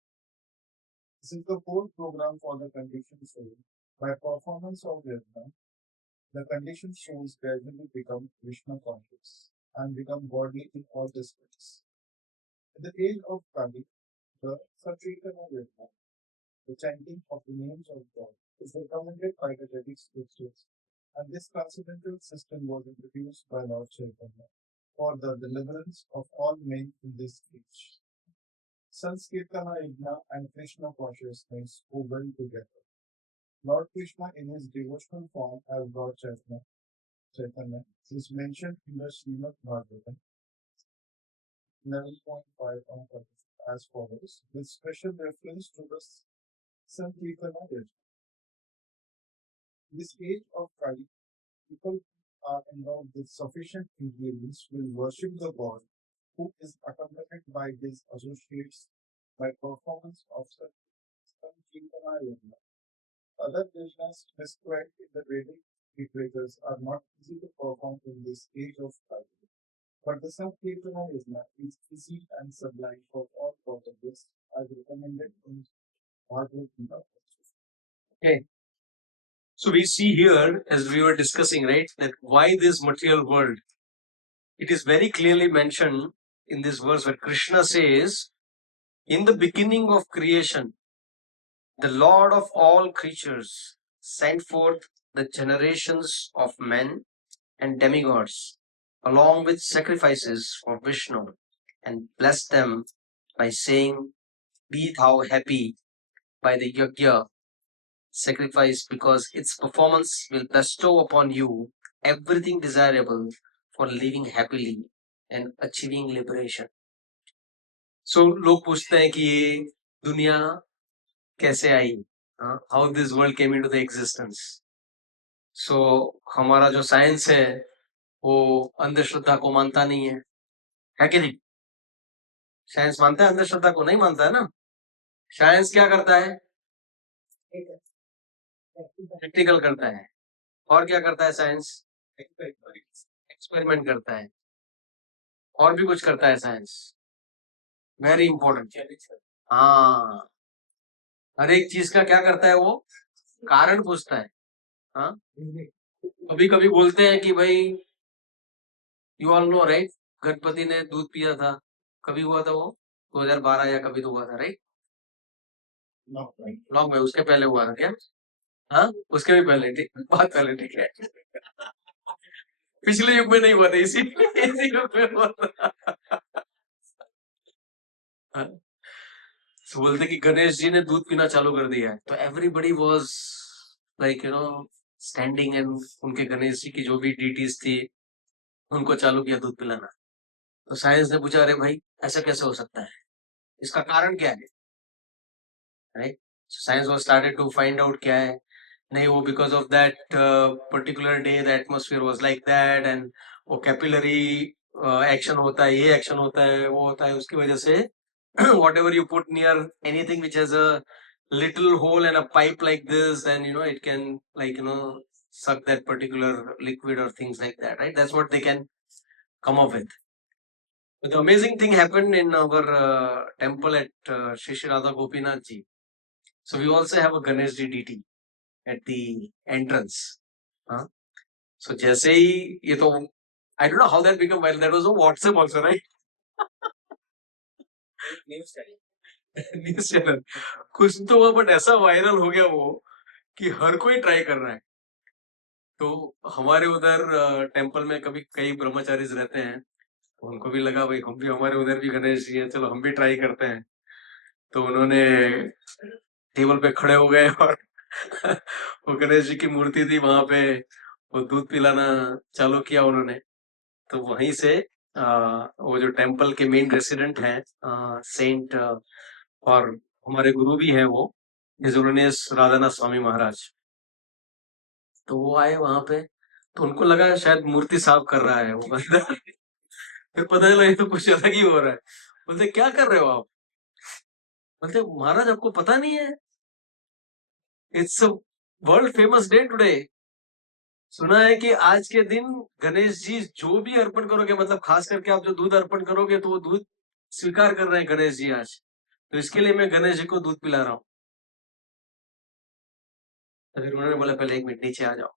This is the whole program for the conditioned soul. By performance of yajna, the conditioned souls gradually become Krishna conscious and become godly in all respects. In the age of Kali, the Satrikana yajna, the chanting of the names of God, is recommended by the Vedic scriptures, and this transcendental system was introduced by Lord Chaitanya for the deliverance of all men in this age. Sanskirtana Yajna and Krishna consciousness go well together. Lord Krishna in his devotional form as Lord Chaitanya is mentioned in the Srimad Bhagavatam 11.5 as follows, with special reference to the Sankirtana Yajna. In this age of Kali, people are endowed with sufficient ingredients will worship the god who is accompanied by his associates by performance of Sankirtana Yajna. Other yajnas described in the Vedic literatures are not easy to perform in this age of Kali. But the Sankirtana Yajna is easy and sublime for all purposes, as recommended in Bhagavad Gita. Okay. So we see here, as we were discussing, right, that why this material world. It is very clearly mentioned in this verse where Krishna says, in the beginning of creation, the Lord of all creatures sent forth the generations of men and demigods, along with sacrifices for Vishnu, and blessed them by saying, be thou happy by the yajna sacrifice, because its performance will bestow upon you everything desirable for living happily and achieving liberation. So लोग पूछते हैं कि ये दुनिया कैसे आई, how this world came into the existence. So हमारा जो साइंस है वो अंधश्रद्धा को मानता नहीं है कि नहीं? साइंस मानता है अंधश्रद्धा को? नहीं मानता है ना. साइंस क्या करता है? प्रैक्टिकल करता है. और क्या करता है साइंस? एक्सपेरिमेंट करता है. और भी कुछ करता है साइंस. Very important. हाँ, हर एक चीज का क्या करता है वो? कारण पूछता है. हाँ, कभी कभी बोलते हैं कि भाई you all know right, Ganpati ने दूध पिया था. कभी हुआ था वो? 2012 या कभी तो हुआ था, राइट? लॉक में उसके पहले हुआ था क्या? हाँ, उसके भी पहले. ठीक, बहुत पहले. ठीक है. पिछले युग में नहीं हुआ था, इसी युग में हुआ था. तो बोलते कि गणेश जी ने दूध पीना चालू कर दिया है. तो everybody was like standing, and उनके गणेश जी की जो भी डीटीज थी उनको चालू किया दूध पिलाना. तो साइंस ने पूछा, अरे भाई ऐसा कैसे हो सकता है, इसका कारण क्या है? Right. Science was started to find out क्या है. नहीं, वो because of that particular day the atmosphere was like that, and वो कैपिलरी एक्शन होता है, ये एक्शन होता है, वो होता है, उसकी वजह से whatever you put near anything which has a little hole and a pipe like this, then it can suck that particular liquid or things like that, right? That's what they can come up with. But the amazing thing happened in our temple at Shri Shri Radha Gopinath ji. So we also have a Ganesh ji deity at the entrance. So jaise hi I don't know how that became viral. That was on WhatsApp also, right? News channel कुछ तो हुआ, बट ऐसा वायरल हो गया वो कि हर कोई ट्राई कर रहा है. तो हमारे उधर टेम्पल में कभी कई ब्रह्मचारीज रहते हैं, तो उनको भी लगा भाई हम भी, हमारे उधर भी गणेश जी है, चलो हम भी ट्राई करते हैं. तो उन्होंने टेबल पे खड़े हो गए और वो गणेश जी की मूर्ति थी वहां पे, वो दूध पिलाना चालू किया उन्होंने. तो वहीं से वो जो टेम्पल के मेन रेसिडेंट हैं, सेंट और हमारे गुरु भी हैं, वो हिजुलनेस राधानाथ स्वामी महाराज, तो वो आए वहां पे. तो उनको लगा शायद मूर्ति साफ कर रहा है वो बंदा. फिर पता चला ये तो कुछ अलग ही हो रहा है. बोलते क्या कर रहे हो आप? बोलते महाराज आपको पता नहीं है, it's a world famous day today. सुना है कि आज के दिन गणेश जी जो भी अर्पण करोगे, मतलब खास करके आप जो दूध अर्पण करोगे, तो वो दूध स्वीकार कर रहे हैं गणेश जी आज. तो इसके लिए मैं गणेश जी को दूध पिला रहा हूँ. तो फिर उन्होंने बोला पहले 1 मिनट नीचे आ जाओ,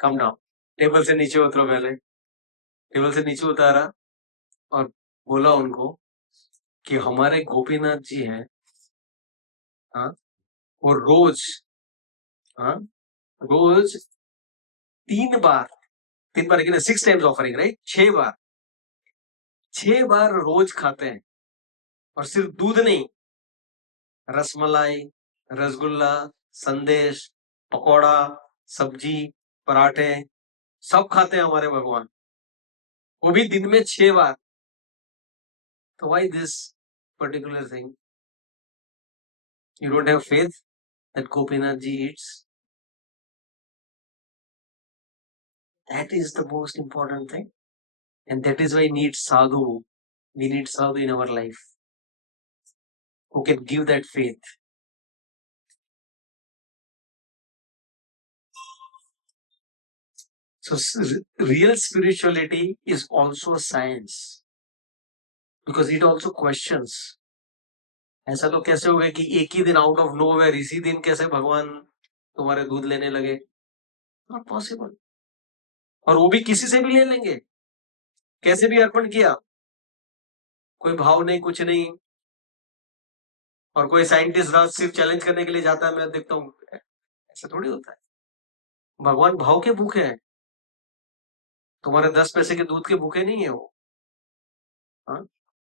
कम डाउन. टेबल से नीचे उतरो. पहले टेबल से नीचे उतारा और बोला उनको कि हमारे गोपीनाथ जी हैं, वो रोज 3 बार 6 टाइम्स ऑफरिंग, राइट? 6 बार रोज खाते हैं. और सिर्फ दूध नहीं, रसमलाई, रसगुल्ला, संदेश, पकौड़ा, सब्जी, पराठे, सब खाते हैं हमारे भगवान, वो भी दिन में 6 बार. तो why this particular thing. You don't have faith that Gopinath ji eats. That is the most important thing. And that is why we need sadhu. We need sadhu in our life who can give that faith. So real spirituality is also a science because it also questions. ऐसा तो कैसे हो गया कि एक ही दिन आउट ऑफ नोवेयर इसी दिन कैसे भगवान तुम्हारे दूध लेने लगे? Not possible. और वो भी किसी से भी ले लेंगे, कैसे भी अर्पण किया, कोई भाव नहीं, कुछ नहीं. और कोई साइंटिस्ट राज सिर्फ चैलेंज करने के लिए जाता है, मैं देखता हूँ ऐसा थोड़ी होता है. भगवान भाव के भूखे हैं, तुम्हारे 10 पैसे के दूध के भूखे नहीं है वो.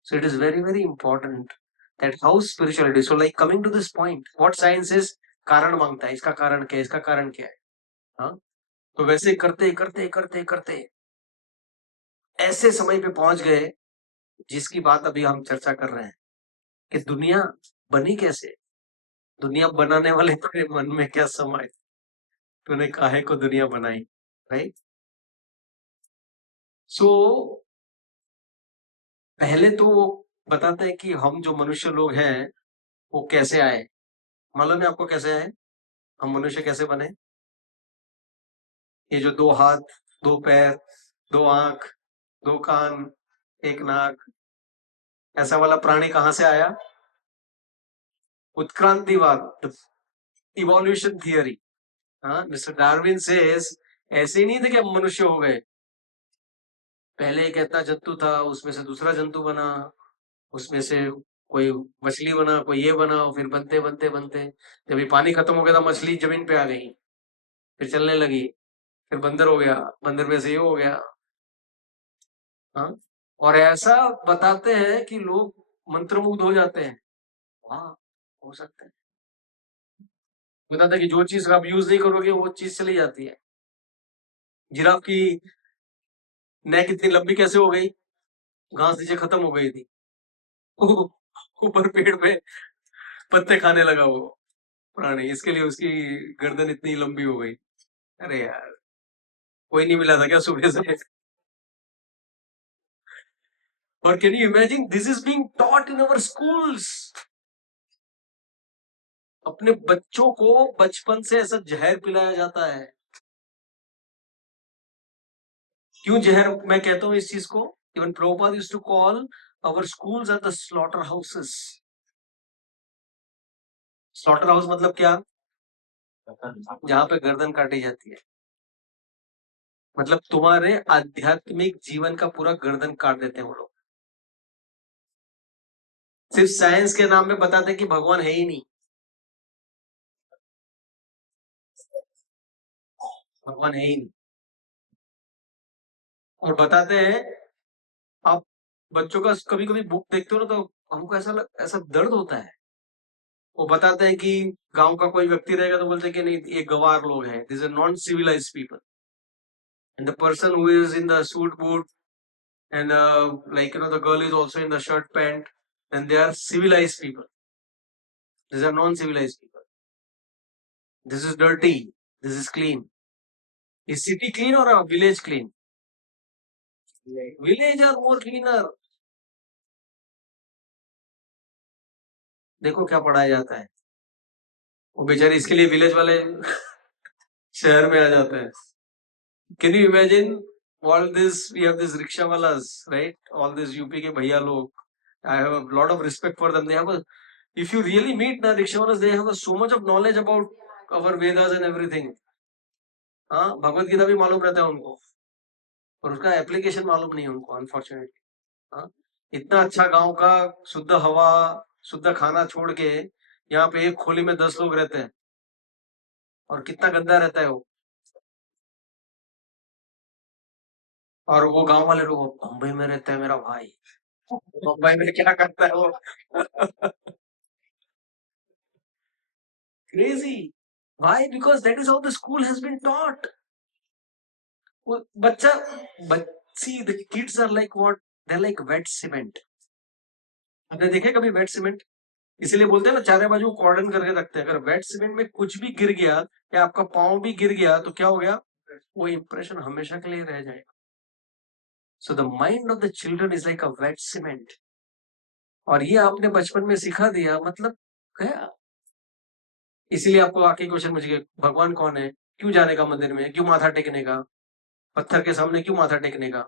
So it is very, very important that how spirituality. So like coming to this point, what science is, कारण मांगता है, इसका कारण क्या है, इसका कारण क्या है. हाँ, तो वैसे करते करते करते करते ऐसे समय पे पहुंच गए जिसकी बात अभी हम चर्चा कर रहे हैं कि दुनिया बनी कैसे. दुनिया बनाने वाले तेरे मन में क्या समाए, तूने काहे को दुनिया बनाई, राइट. सो पहले तो बताते हैं कि हम जो मनुष्य लोग हैं वो कैसे आए. मालूम है आपको कैसे आए, हम मनुष्य कैसे बने? ये जो 2 हाथ, 2 पैर, 2 आंख, 2 कान, 1 नाक, ऐसा वाला प्राणी कहां से आया? उत्क्रांतिवाद, evolution theory. Mister Darwin says ऐसे ही नहीं थे कि हम मनुष्य हो गए. पहले एक ऐसा जंतु था, उसमें से दूसरा जंतु बना, उसमें से कोई मछली बना, कोई ये बना, फिर बनते बनते बनते जब ये पानी खत्म हो गया था मछली जमीन पे आ गई, फिर चलने लगी, फिर बंदर हो गया, बंदर में से ये हो गया. हाँ, और ऐसा बताते हैं कि लोग मंत्रमुग्ध हो जाते हैं. वाह, हो सकता है. बताते हैं कि जो चीज आप यूज नहीं करोगे वो चीज चली जाती है. जिराफ की नेक इतनी लंबी कैसे हो गई? घास नीचे खत्म हो गई थी, ऊपर पेड़ पे पत्ते खाने लगा वो प्राणी, इसके लिए उसकी गर्दन इतनी लंबी हो गई. अरे यार, कोई नहीं मिला था क्या सुबह से? और can you imagine this is being taught in our schools. अपने बच्चों को बचपन से ऐसा जहर पिलाया जाता है. क्यों जहर मैं कहता हूं इस चीज को? Even Prabhupada used to call our schools are the slaughter houses. Slaughter house मतलब क्या? जहां पे गर्दन काटी जाती है. मतलब तुम्हारे आध्यात्मिक जीवन का पूरा गर्दन काट देते हैं वो लोग. सिर्फ साइंस के नाम में बताते हैं कि भगवान है ही नहीं. भगवान है ही नहीं. और बताते हैं, आप बच्चों का कभी कभी बुक देखते हो ना तो हमको ऐसा दर्द होता है. वो बताते हैं कि गांव का कोई व्यक्ति रहेगा तो बोलते हैं कि नहीं ये गवार लोग हैं, this are non civilise people. And the person who is in the suit boot and like the girl is also in the shirt pant, and they are civilized people. These are non-civilized people. This is dirty, this is clean. Is city clean or a village clean? Village are more cleaner. देखो क्या पढ़ाया जाता है, वो बेचारे इसके लिए विलेज वाले शहर में आ जाते हैं. Can you imagine all this? We have this rickshaw walas, right? All this UP के भैया लोग, I have a lot of respect for them. They have a, if you really meet the rickshaw walas, they have so much of knowledge about our Vedas and everything. हाँ, भगवत गीता भी मालूम रहता है उनको, और उसका एप्लीकेशन मालूम नहीं है उनको, अनफॉर्चुनेटली. हाँ, इतना अच्छा गांव का शुद्ध हवा, शुद्ध खाना छोड़ के यहाँ पे एक खोली में 10 लोग रहते हैं, और कितना गंदा रहता है वो. और वो गांव वाले लोग, मुंबई में रहता है मेरा भाई, मुंबई में क्या करता है वो? Crazy. Why? Because that is how the school has been taught. बच्चा, see the kids are like what? They're like wet cement. आपने देखे कभी वेट सीमेंट? इसीलिए बोलते हैं ना चारों बाजू कॉर्डन करके रखते हैं। अगर वेट सीमेंट में कुछ भी गिर गया या आपका पाँव भी गिर गया तो क्या हो गया? वो इंप्रेशन हमेशा के लिए रह जाएगा। So the mind of the children is like a wet cement. और ये आपने बचपन में सिखा दिया मतलब गया। इसीलिए आपको आके क्वेश्चन पूछ गए, भगवान कौन है? क्यों जाने का मंदिर में? क्यों माथा टेकने का? पत्थर के सामने क्यों माथा टेकने का?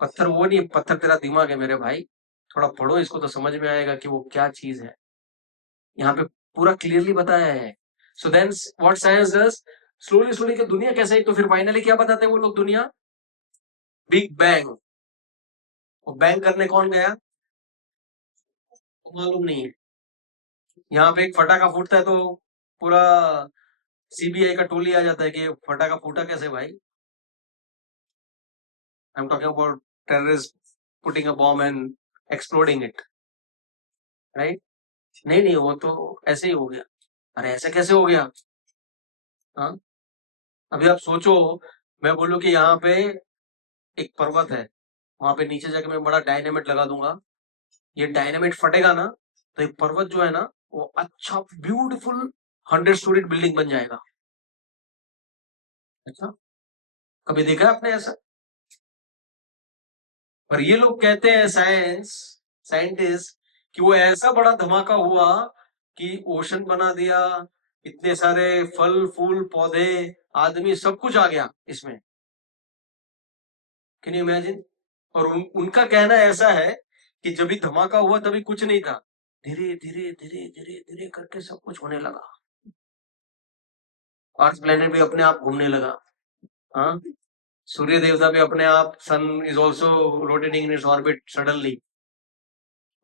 पत्थर वो नहीं, पत्थर तेरा दिमाग है मेरे भाई। थोड़ा पढ़ो इसको तो समझ में आएगा कि वो क्या चीज है। यहाँ पे पूरा क्लियरली बताया है। So then what science does, slowly slowly कि दुनिया कैसे है, तो फिर फाइनली क्या बताते हैं वो लोग? दुनिया बिग बैंग। और बैंग करने कौन गया? मालूम नहीं है। यहाँ पे एक फटाका फूटता है तो पूरा सीबीआई का टोली आ जाता है कि फटाका फूटा कैसे भाई? I am talking about terrorist putting a bomb and exploding it, right? नहीं नहीं, वो तो ऐसे ही हो गया। अरे ऐसे कैसे हो गया? हाँ, अभी आप सोचो, मैं बोलूं कि यहाँ पे एक पर्वत है, वहां पे नीचे जाके मैं बड़ा डायनेमिट लगा दूंगा, ये डायनेमिट फटेगा ना तो एक पर्वत जो है ना वो अच्छा ब्यूटीफुल 100 स्टोरी बिल्डिंग बन जाएगा। अच्छा, कभी देखा है आपने ऐसा? और ये लोग कहते हैं साइंटिस्ट कि वो ऐसा बड़ा धमाका हुआ कि ओशन बना दिया, इतने सारे फल फूल पौधे आदमी सब कुछ आ गया इसमें। Can you imagine? और उनका कहना ऐसा है कि जब भी धमाका हुआ तभी कुछ नहीं था, धीरे धीरे धीरे धीरे धीरे करके सब कुछ होने लगा। अर्थ प्लेनेट भी अपने आप घूमने लगा। हाँ, सूर्य देवता भी अपने आप, sun is also rotating in its orbit suddenly,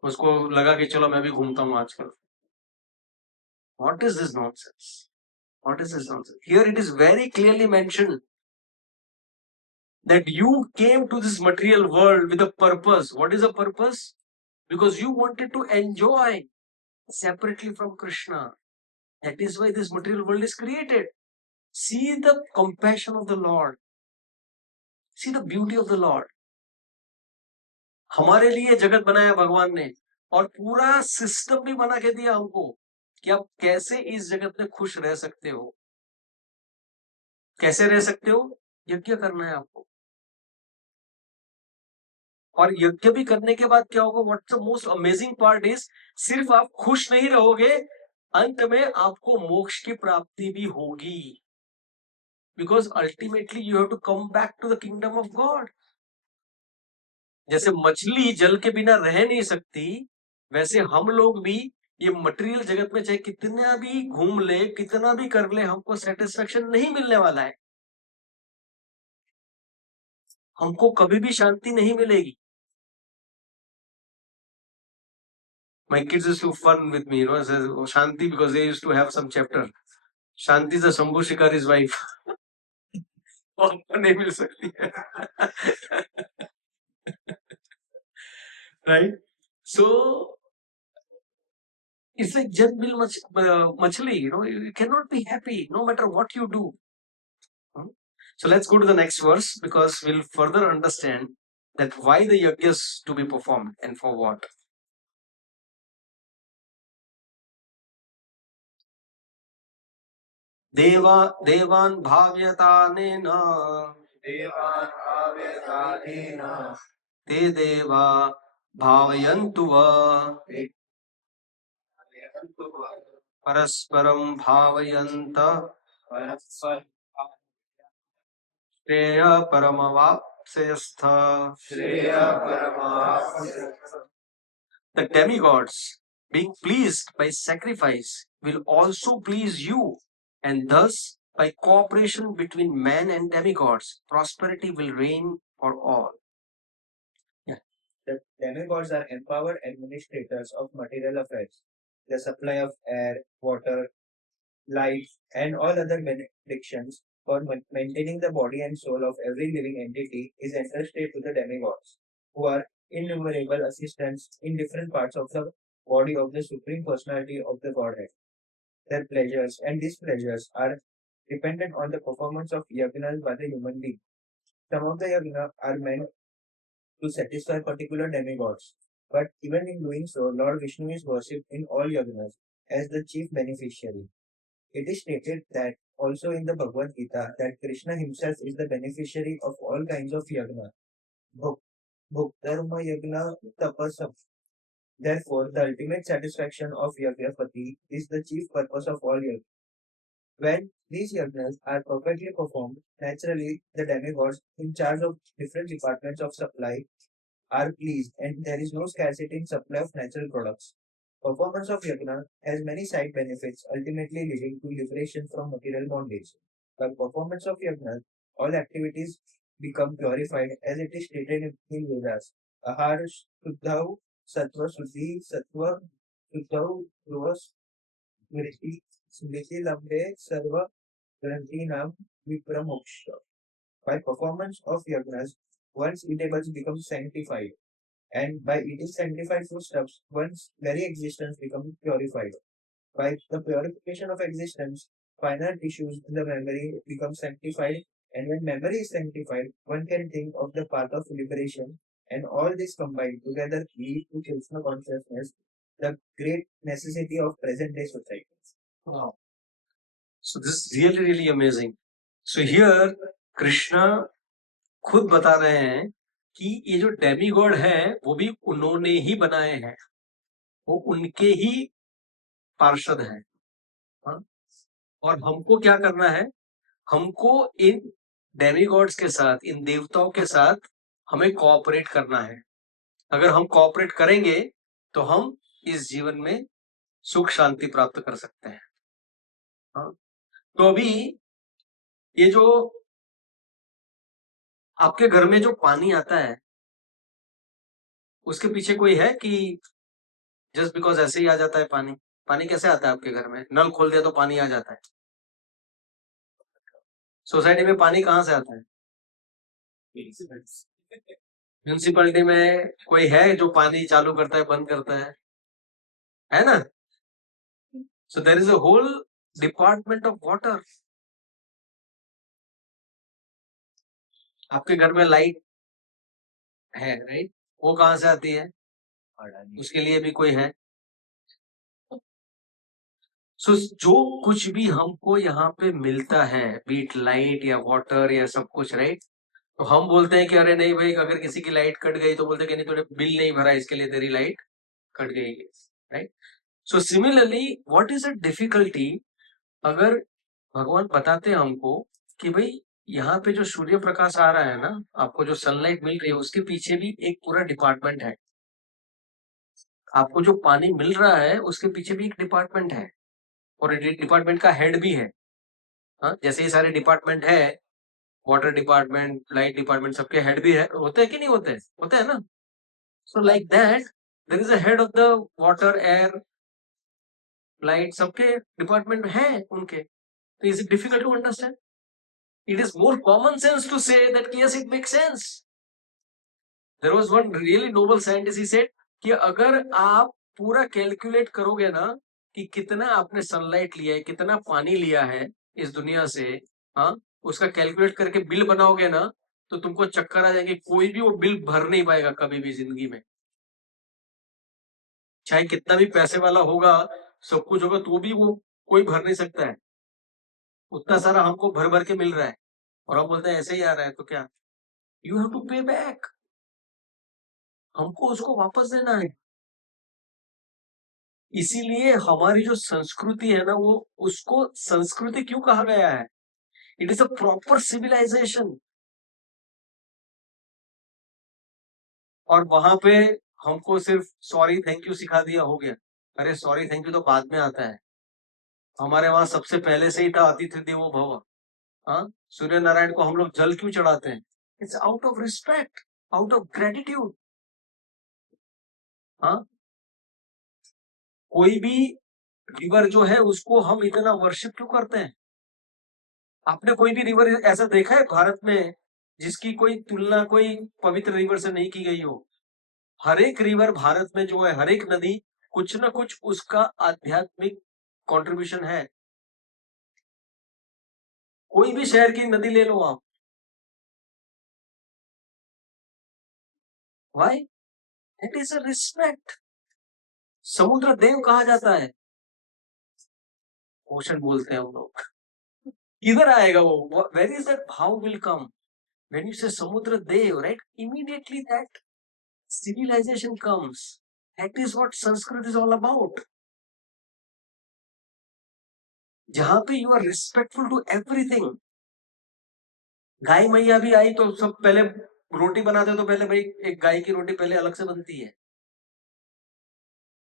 उसको लगा कि चलो मैं भी घूमता हूँ आजकल। What is this nonsense? What is this nonsense? Here it is very clearly mentioned that you came to this material world with a purpose. What is a purpose? Because you wanted to enjoy separately from Krishna. That is why this material world is created. See the compassion of the Lord. See the beauty of the Lord. हमारे लिए जगत बनाया भगवान ने और पूरा सिस्टम भी बना के दिया हमको कि आप कैसे इस जगत में खुश रह सकते हो। कैसे रह सकते हो? यज्ञ करना है आपको। और यज्ञ भी करने के बाद क्या होगा? What's the most amazing part is, सिर्फ आप खुश नहीं रहोगे, अंत में आपको मोक्ष की प्राप्ति भी होगी। Because ultimately you have to come back to the kingdom of God. जैसे मछली जल के बिना रह नहीं सकती, वैसे हम लोग भी ये मटेरियल जगत में चाहे कितना भी घूम ले, कितना भी कर ले, हमको सेटिस्फेक्शन नहीं मिलने वाला है। हमको कभी भी शांति नहीं मिलेगी। My kids used to fun with me, says Shanti, because they used to have some chapter. Shanti is a Shambhu Shikari's wife. नहीं मिल सकती है। Right? So it's like jet bill machli, you cannot be happy no matter what you do. So let's go to the next verse because we'll further understand that why the yajna is to be performed and for what. देवान् भाव्यतानेन ते देवा भावयन्तु वा परस्परं भावयन्त श्रेय परमवाप्स्यथ। The demigods, being pleased by sacrifice, will also please you, and thus, by cooperation between man and demigods, prosperity will reign for all. Yeah. The demigods are empowered administrators of material affairs. The supply of air, water, light, and all other benedictions for maintaining the body and soul of every living entity is entrusted to the demigods, who are innumerable assistants in different parts of the body of the Supreme Personality of the Godhead. Their pleasures and displeasures are dependent on the performance of yagnas by the human being. Some of the yagna are meant to satisfy particular demigods, But even in doing so, Lord Vishnu is worshipped in all yagnas as the chief beneficiary. It is stated that also in the Bhagavad Gita that Krishna himself is the beneficiary of all kinds of yagna. Bhuktarma yagna tapasam. Therefore, the ultimate satisfaction of Yagnapati is the chief purpose of all yagna. When these yagnas are perfectly performed, naturally the demigods in charge of different departments of supply are pleased and there is no scarcity in supply of natural products. Performance of yagna has many side benefits, ultimately leading to liberation from material bondage. By performance of yagna, all activities become purified as it is stated in Vedas. Ahar Shuddhau Sattva Suddhi Sattva Shuddhau Dhruva Smriti Smriti Lambe Sarva Grantinam Vipramoksha. By performance of yagnas, one's eatables become sanctified, and by eating sanctified foodstuffs, one's very existence becomes purified. By the purification of existence, finer tissues in the memory become sanctified, and when memory is sanctified, one can think of the path of liberation, and all this combined together lead to Krishna consciousness, the great necessity of present day society. Wow. So this is really, really amazing. So here Krishna खुद बता रहे हैं कि ये जो डेमीगॉड है वो भी उन्होंने ही बनाए हैं, वो उनके ही पार्षद हैं, हाँ? और हमको क्या करना है, हमको इन डेमीगॉड्स के साथ, इन देवताओं के साथ हमें कोऑपरेट करना है. अगर हम कोऑपरेट करेंगे तो हम इस जीवन में सुख शांति प्राप्त कर सकते हैं, हाँ? तो अभी ये जो आपके घर में जो पानी आता है उसके पीछे कोई है कि जस्ट बिकॉज ऐसे ही आ जाता है पानी? पानी कैसे आता है आपके घर में? नल खोल दिया तो पानी आ जाता है? सोसाइटी में पानी कहाँ से आता है? म्यूनिसिपैलिटी में कोई है जो पानी चालू करता है, बंद करता है ना? So there is a whole department of water. आपके घर में लाइट है, राइट? वो कहाँ से आती है? उसके लिए भी कोई है. सो जो कुछ भी हमको यहाँ पे मिलता है, बीट लाइट या वाटर या सब कुछ, राइट? तो हम बोलते हैं कि अरे नहीं भाई, अगर किसी की लाइट कट गई तो बोलते हैं कि नहीं, तूने बिल नहीं भरा, इसके लिए तेरी लाइट कट गई, right? So similarly what is the difficulty, अगर भगवान बताते हैं हमको कि भाई यहाँ पे जो सूर्य प्रकाश आ रहा है ना, आपको जो सनलाइट मिल रही है, उसके पीछे भी एक पूरा डिपार्टमेंट है. आपको जो पानी मिल रहा है उसके पीछे भी एक डिपार्टमेंट है, और डिपार्टमेंट का हेड भी है, हाँ? जैसे ये सारे डिपार्टमेंट है, वाटर डिपार्टमेंट, लाइट डिपार्टमेंट, सबके हेड भी है, होते हैं कि नहीं होते? होते हैं ना? So like that there is a head of the water, air, light, सबके डिपार्टमेंट है उनके. तो is it difficult to understand? It is more common sense to say that yes, it make sense. There was one really noble scientist, he said कि अगर आप पूरा कैलकुलेट करोगे ना कि कितना आपने सनलाइट लिया है, कितना पानी लिया है इस दुनिया से, हाँ, उसका कैलकुलेट करके बिल बनाओगे ना, तो तुमको चक्कर आ जाएंगे. कोई भी वो बिल भर नहीं पाएगा कभी भी जिंदगी में. चाहे कितना भी पैसे वाला होगा, सब कुछ होगा, तो भी वो कोई भर नहीं सकता है. उतना सारा हमको भर भर के मिल रहा है और हम बोलते हैं ऐसे ही आ रहा है. तो क्या, यू हैव टू पे बैक, हमको उसको वापस देना है. इसीलिए हमारी जो संस्कृति है ना, वो, उसको संस्कृति क्यों कहा गया है? It is a proper civilisation. और वहां पे हमको सिर्फ सॉरी थैंक यू सिखा दिया, हो गया. अरे सॉरी थैंक यू तो बाद में आता है. हमारे वहां सबसे पहले से ही था अतिथि देवो भव. हाँ, सूर्य नारायण को हम लोग जल क्यों चढ़ाते हैं? It's out of respect, out of gratitude. हाँ, कोई भी रिवर जो है उसको हम इतना वर्शिप क्यों करते हैं? आपने कोई भी रिवर ऐसा देखा है भारत में जिसकी कोई तुलना कोई पवित्र रिवर से नहीं की गई हो? हर एक रिवर भारत में जो है, हर एक नदी, कुछ ना कुछ उसका आध्यात्मिक कंट्रीब्यूशन है. कोई भी शहर की नदी ले लो आप. Why? That is a respect. समुद्र देव कहा जाता है, ओशन बोलते हैं हम लोग। किधर आएगा वो? Where is that भाव will come? When you say समुद्र देव, right? Immediately that civilization comes. That is what Sanskrit is all about. जहां पे you are respectful to everything. गाय मैया भी आई तो सब पहले रोटी बनाते, तो पहले भाई एक गाय की रोटी पहले अलग से बनती है।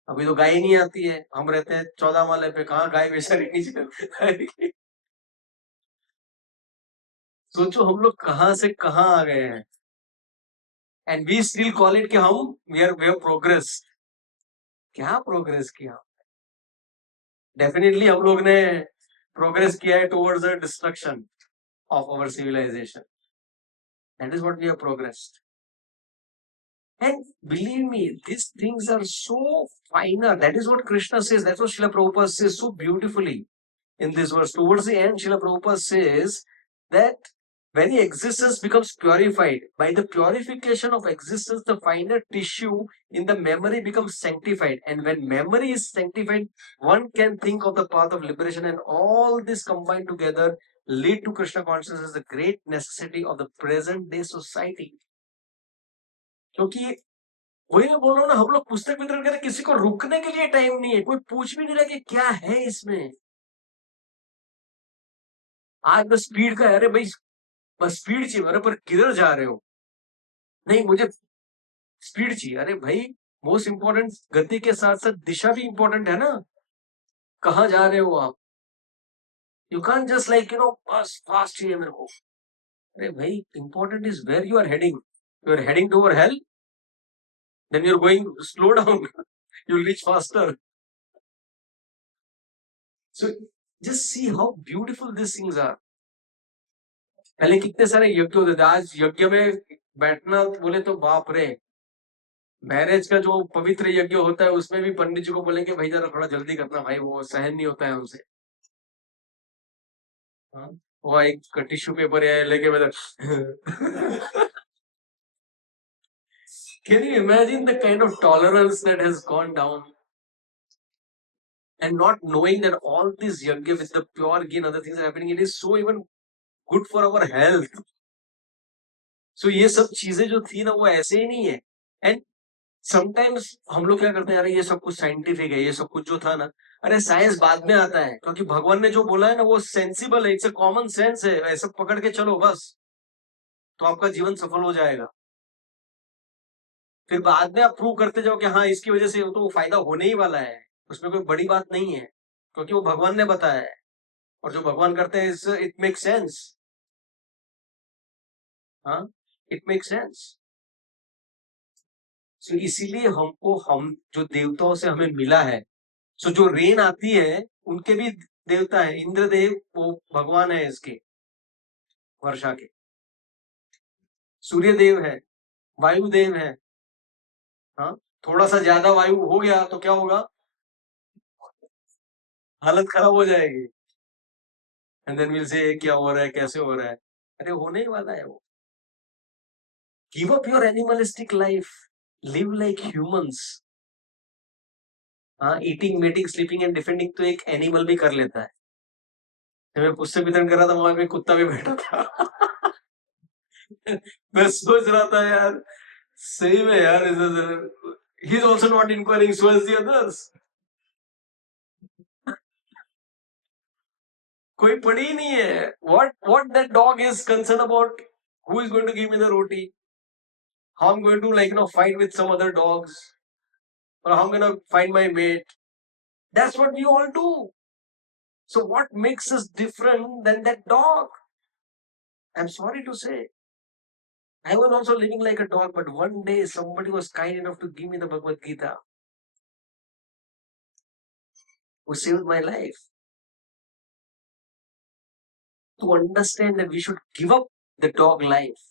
अभी तो गाय नहीं आती है, हम रहते हैं 14 माले पे, कहाँ गाय बेचारी नीचे। सोचो हम लोग कहां से कहां आ गए हैं। And we still call it कि हम वी हैव प्रोग्रेस। क्या प्रोग्रेस किया? डेफिनेटली हम लोग ने प्रोग्रेस किया है towards the destruction of our civilisation. That is what we have progressed. And believe me, these things are so finer. That is what Krishna says. That's what Srila Prabhupada says so beautifully in this verse. Towards the end, Srila Prabhupada says that when existence becomes purified, by the purification of existence, the finer tissue in the memory becomes sanctified. And when memory is sanctified, one can think of the path of liberation. And all this combined together lead to Krishna consciousness as the great necessity of the present day society. क्योंकि वही मैं बोल रहा हूँ ना, हम लोग पुस्तक वितरण करें, किसी को रुकने के लिए टाइम नहीं है, कोई पूछ भी नहीं रहा कि क्या है इसमें। आज बस स्पीड का है, अरे भाई बस स्पीड चाहिए, अरे पर किधर जा रहे हो? नहीं मुझे स्पीड चाहिए। अरे भाई मोस्ट इंपॉर्टेंट गति के साथ साथ दिशा भी इंपॉर्टेंट है ना। कहाँ जा रहे हो आप? यू कांट जस्ट लाइक बस फास्ट चाहिए मेरे को। अरे भाई important is where you are heading. You are heading toward hell, then you are going slow down, you will reach faster. So just see how beautiful this things are. पहले कितने सारे यज्ञ होते थे, आज यज्ञ में बैठना बोले तो बाप रे। मैरिज का जो पवित्र यज्ञ होता है उसमें भी पंडित जी को बोलेंगे भाई जरा थोड़ा जल्दी करना, भाई वो सहन नहीं होता है उनसे। हाँ, वो एक टिश्यू पेपर है लेके मतलब Can you imagine the kind of tolerance that has gone down? And not knowing that all this yajna with the pure ghee and other things are happening, it is so even good for our health. So ये सब चीजें जो थी ना वो ऐसे ही नहीं है। एंड समटाइम्स हम लोग क्या करते हैं, अरे ये सब कुछ साइंटिफिक है, ये सब कुछ जो था ना, अरे साइंस बाद में आता है, क्योंकि भगवान ने जो बोला है ना वो सेंसिबल है, इट्स अ कॉमन सेंस है, ऐसा पकड़ के चलो बस, तो आपका जीवन सफल हो जाएगा। फिर बाद में आप प्रूव करते जाओ कि हाँ इसकी वजह से तो फायदा होने ही वाला है, उसमें कोई बड़ी बात नहीं है, क्योंकि वो भगवान ने बताया है, और जो भगवान करते हैं इट मेक सेंस। हाँ, इट मेक सेंस। सो इसीलिए हमको, हम जो देवताओं से हमें मिला है, सो जो रेन आती है उनके भी देवता है, इंद्रदेव वो भगवान है इसके वर्षा के, सूर्य देव है, वायु देव है। हाँ, थोड़ा सा ज्यादा वायु हो गया तो क्या होगा? हालत खराब हो जाएगी। एंड देन विल से क्या हो रहा है, कैसे हो रहा है? अरे होने ही वाला है वो। Give up your animalistic life, live like humans. हाँ, eating, meeting, sleeping and defending तो एक एनिमल भी कर लेता है। जब मैं पुस्तक वितरण कर रहा था वहां पे कुत्ता भी बैठा था। मैं सोच रहा था यार, सही में यार, he is also not inquiring, so as the others. कोई पड़ी ही नहीं है। What that dog is concerned about? Who is going to give me the roti? How I'm going to fight with some other dogs, or how I'm going to find my mate? That's what we all do. So what makes us different than that dog? I'm sorry to say. I was also living like a dog, but one day somebody was kind enough to give me the Bhagavad Gita, who saved my life. To understand that we should give up the dog life.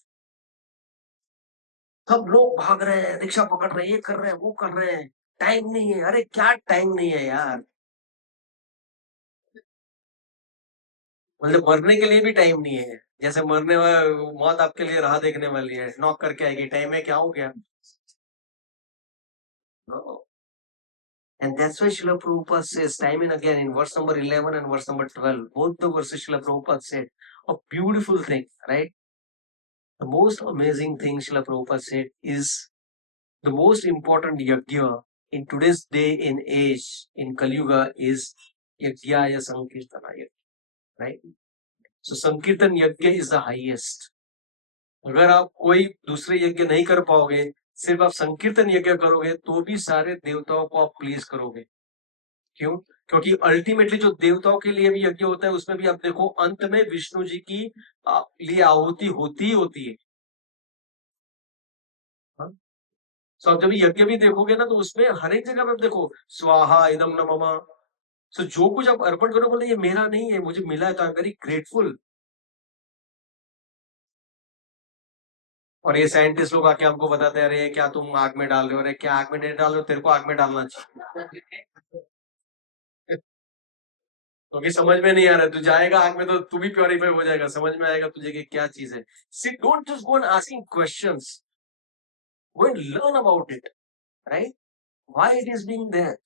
सब लोग भाग रहे हैं, रिक्शा पकड़ रहे हैं, ये कर रहे हैं, वो कर रहे हैं, टाइम नहीं है। अरे क्या टाइम नहीं है यार? मतलब मरने के लिए भी टाइम नहीं है। जैसे मरने वाला, मौत आपके लिए राह देखने वाली है, नॉक करके आएगी, टाइम है क्या हो गया? No. And that's why Srila Prabhupada says time and again in verse number 11 and verse number 12, both the verses Srila Prabhupada said, a beautiful thing, right? The most amazing thing Srila Prabhupada said is the most important yajna in today's day and age in Kali Yuga is Yajnaya Sankirtanaya, right? So Sankirtan yajna is the highest. अगर आप कोई दूसरे यज्ञ नहीं कर पाओगे, सिर्फ आप संकीर्तन यज्ञ करोगे तो भी सारे देवताओं को आप प्लीज करोगे. क्यों? क्योंकि अल्टीमेटली जो देवताओं के लिए भी यज्ञ होता है उसमें भी आप देखो अंत में विष्णु जी की लिए आहुति होती ही होती है. सो आप जब यज्ञ भी देखोगे ना तो उसमें हर एक जगह पे आप देखो स्वाहा इदम नमः. सो जो कुछ आप अर्पण करो बोले ये मेरा नहीं है, मुझे मिला है तो आई एम वेरी ग्रेटफुल. और ये साइंटिस्ट लोग आके हमको बताते हैं अरे क्या तुम आग में डाल रहे हो, अरे क्या आग में नहीं डाल रहे हो, तेरे को आग में डालना चाहिए. क्योंकि समझ में नहीं आ रहा है, तू जाएगा आग में तो तू भी प्योरीफाई हो जाएगा, समझ में आएगा तुझे कि क्या चीज है. See don't just go and asking questions, go and learn about it, right? Why it is being there.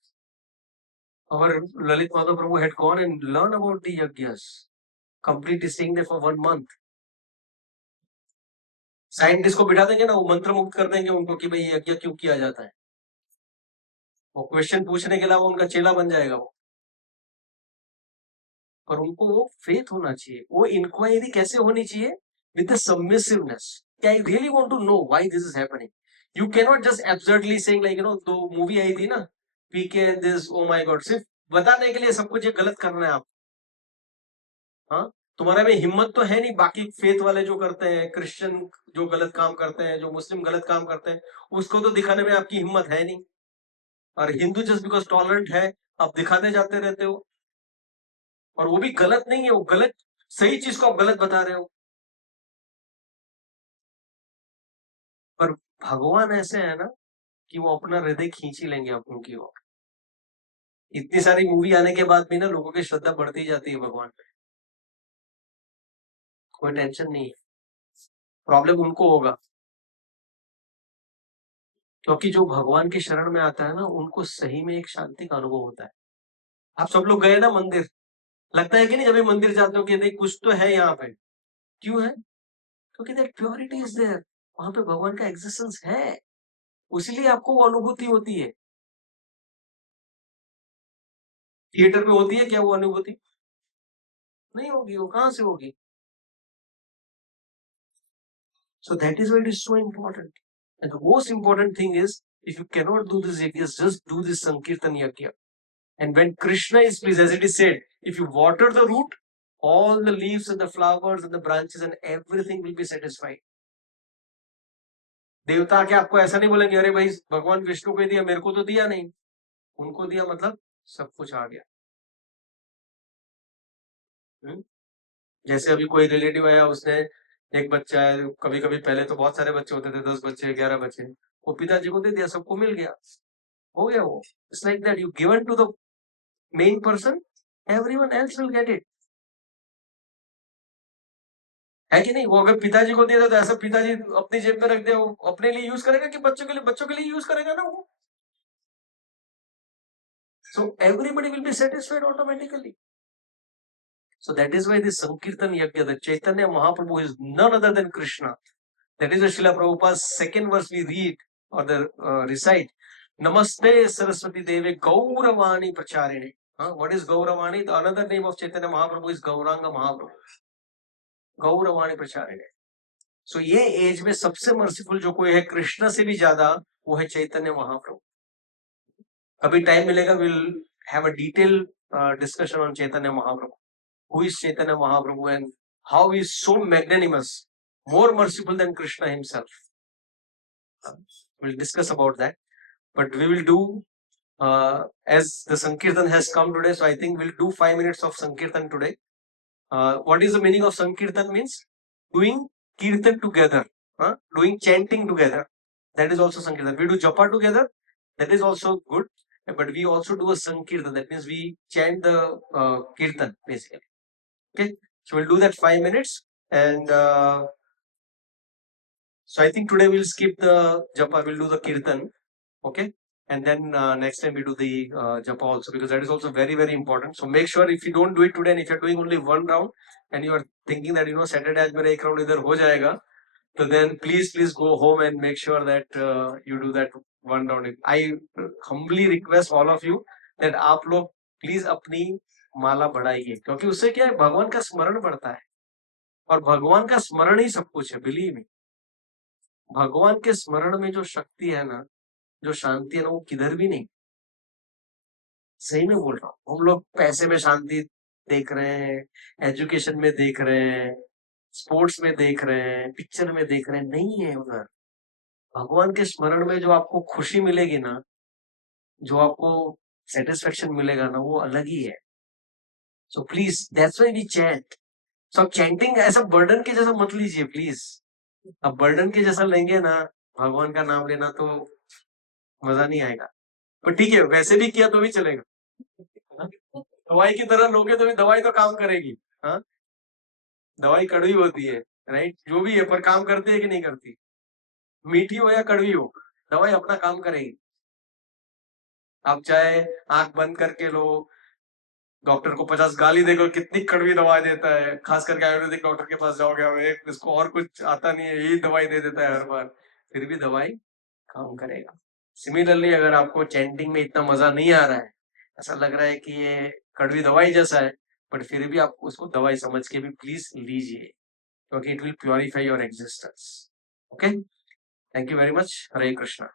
Our Lalit Madhav Prabhu had gone and learned about the yajnas, completely staying there for 1 month. Scientist को बिठा देंगे ना, वो मंत्र मुक्त कर देंगे उनको कि भाई यज्ञ क्यों किया जाता है. वो क्वेश्चन पूछने के अलावा उनका चेला बन जाएगा वो. पर उनको वो फेथ होना चाहिए. वो इंक्वायरी कैसे होनी चाहिए? With the submissiveness. I really want to know why this is happening. You can not just absurdly saying like तो मूवी आई थी ना PK and this, oh my god, सिर्फ बताने के लिए सब कुछ ये गलत करना है आप. हाँ, तुम्हारे में हिम्मत तो है नहीं. बाकी फेथ वाले जो करते हैं, क्रिश्चियन जो गलत काम करते हैं, जो मुस्लिम गलत काम करते हैं, उसको तो दिखाने में आपकी हिम्मत है नहीं. और हिंदू जस्ट बिकॉज टॉलरेंट है आप दिखाते जाते रहते हो. और वो भी गलत नहीं है, वो गलत, सही चीज को आप गलत बता रहे हो. पर भगवान ऐसे है ना कि वो अपना हृदय खींच ही लेंगे अपनों की ओर. इतनी सारी मूवी आने के बाद भी ना लोगों की श्रद्धा बढ़ती जाती है भगवान पे. कोई टेंशन नहीं है, प्रॉब्लम उनको होगा. क्योंकि जो भगवान के शरण में आता है ना उनको सही में एक शांति का अनुभव होता है. आप सब लोग गए ना मंदिर, लगता है कि नहीं जब भी मंदिर जाते हो कि नहीं कुछ तो है यहाँ पे. क्यों है? क्योंकि दैट प्योरिटी इज देयर. वहां पे भगवान का एग्जिस्टेंस है, उसीलिए आपको वो अनुभूति होती है. थिएटर पे होती है क्या वो अनुभूति? नहीं होगी. वो कहां से होगी? So that is why it is so important. And the most important thing is, if you cannot do this yajna, just do this Sankirtan yajna. And when Krishna is pleased, as it is said, if you water the root, all the leaves and the flowers and the branches and everything will be satisfied. देवता के आपको ऐसा नहीं बोलेंगे अरे भाई भगवान विष्णु को दिया मेरे को तो दिया नहीं. उनको दिया मतलब सब कुछ आ गया. जैसे अभी कोई रिलेटिव आया, उसने एक बच्चा है, कभी कभी पहले तो बहुत सारे बच्चे होते थे, 10 बच्चे 11 बच्चे, वो पिताजी को दे दिया, सबको मिल गया, हो गया वो. It's like that, you given to the main person, everyone else will get it. है कि नहीं? वो अगर पिताजी को दिया तो ऐसा पिताजी अपनी जेब में रख दे, वो अपने लिए यूज करेगा कि बच्चों के लिए यूज करेगा ना वो. So everybody will be satisfied automatically. So that is why this Sankirtan Yajna, the Chaitanya Mahaprabhu is none other than Krishna. That is the Srila Prabhupada's second verse we read or the recite. Namaste Saraswati Deve Gauravani Pracharine. What is Gauravani? The another name of Chaitanya Mahaprabhu is Gauranga Mahaprabhu. Gauravani Pracharine. So ये एज में सबसे मर्सीफुल जो कोई है कृष्ण से भी ज्यादा, वो है चैतन्य महाप्रभु. कभी टाइम मिलेगा will have a detail discussion on Chaitanya Mahaprabhu. Who is Chaitanya Mahaprabhu and how he is so magnanimous, more merciful than Krishna himself. We'll discuss about that. But we will do, as the Sankirtan has come today, so I think we'll do 5 minutes of Sankirtan today. What is the meaning of Sankirtan? Means doing Kirtan together, doing chanting together. That is also Sankirtan. We do Japa together, that is also good. But we also do a Sankirtan, that means we chant the Kirtan basically. Okay, so we'll do that 5 minutes, and so I think today we'll skip the Japa, we'll do the Kirtan. Okay, and then next time we do the japa also, because that is also very, very important. So make sure if you don't do it today, and if you're doing only one round and you are thinking that Saturday आज मेरा एक round इधर हो जाएगा, so then please go home and make sure that you do that one round. I humbly request all of you that आप लोग प्लीज अपनी माला बढ़ाइए, क्योंकि उससे क्या है, भगवान का स्मरण बढ़ता है, और भगवान का स्मरण ही सब कुछ है। बिलीव मी, भगवान के स्मरण में जो शक्ति है ना, जो शांति है ना, वो किधर भी नहीं। सही में बोल रहा हूँ। हम लोग पैसे में शांति देख रहे हैं, एजुकेशन में देख रहे हैं, स्पोर्ट्स में देख रहे हैं, पिक्चर में देख रहे हैं, नहीं है उधर। भगवान के स्मरण में जो आपको खुशी मिलेगी ना, जो आपको सेटिस्फेक्शन मिलेगा ना, वो अलग ही है। So please, that's why we chant. So chanting ऐसा बर्डन के जैसा मत लीजिए प्लीज। अब बर्डन के जैसा लेंगे ना भगवान का नाम लेना, तो मजा नहीं आएगा। पर ठीक है, वैसे भी किया तो भी चलेगा। दवाई की तरह लोगे तो भी दवाई तो काम करेगी। हाँ, दवाई कड़वी होती है, राइट, जो भी है, पर काम करती है कि नहीं करती? मीठी हो या कड़वी हो, दवाई अपना काम करेगी। आप चाहे आंख बंद करके लो, डॉक्टर को 50 गाली देकर कितनी कड़वी दवाई देता है, खास करके आयुर्वेदिक डॉक्टर के पास जाओगे, हमें इसको और कुछ आता नहीं है, यही दवाई दे देता है हर बार, फिर भी दवाई काम करेगा। सिमिलरली अगर आपको चैंटिंग में इतना मजा नहीं आ रहा है, ऐसा लग रहा है कि ये कड़वी दवाई जैसा है, बट फिर भी आप उसको दवाई समझ के भी प्लीज लीजिए, क्योंकि it will purify your existence. Okay, thank you very much. Hare Krishna.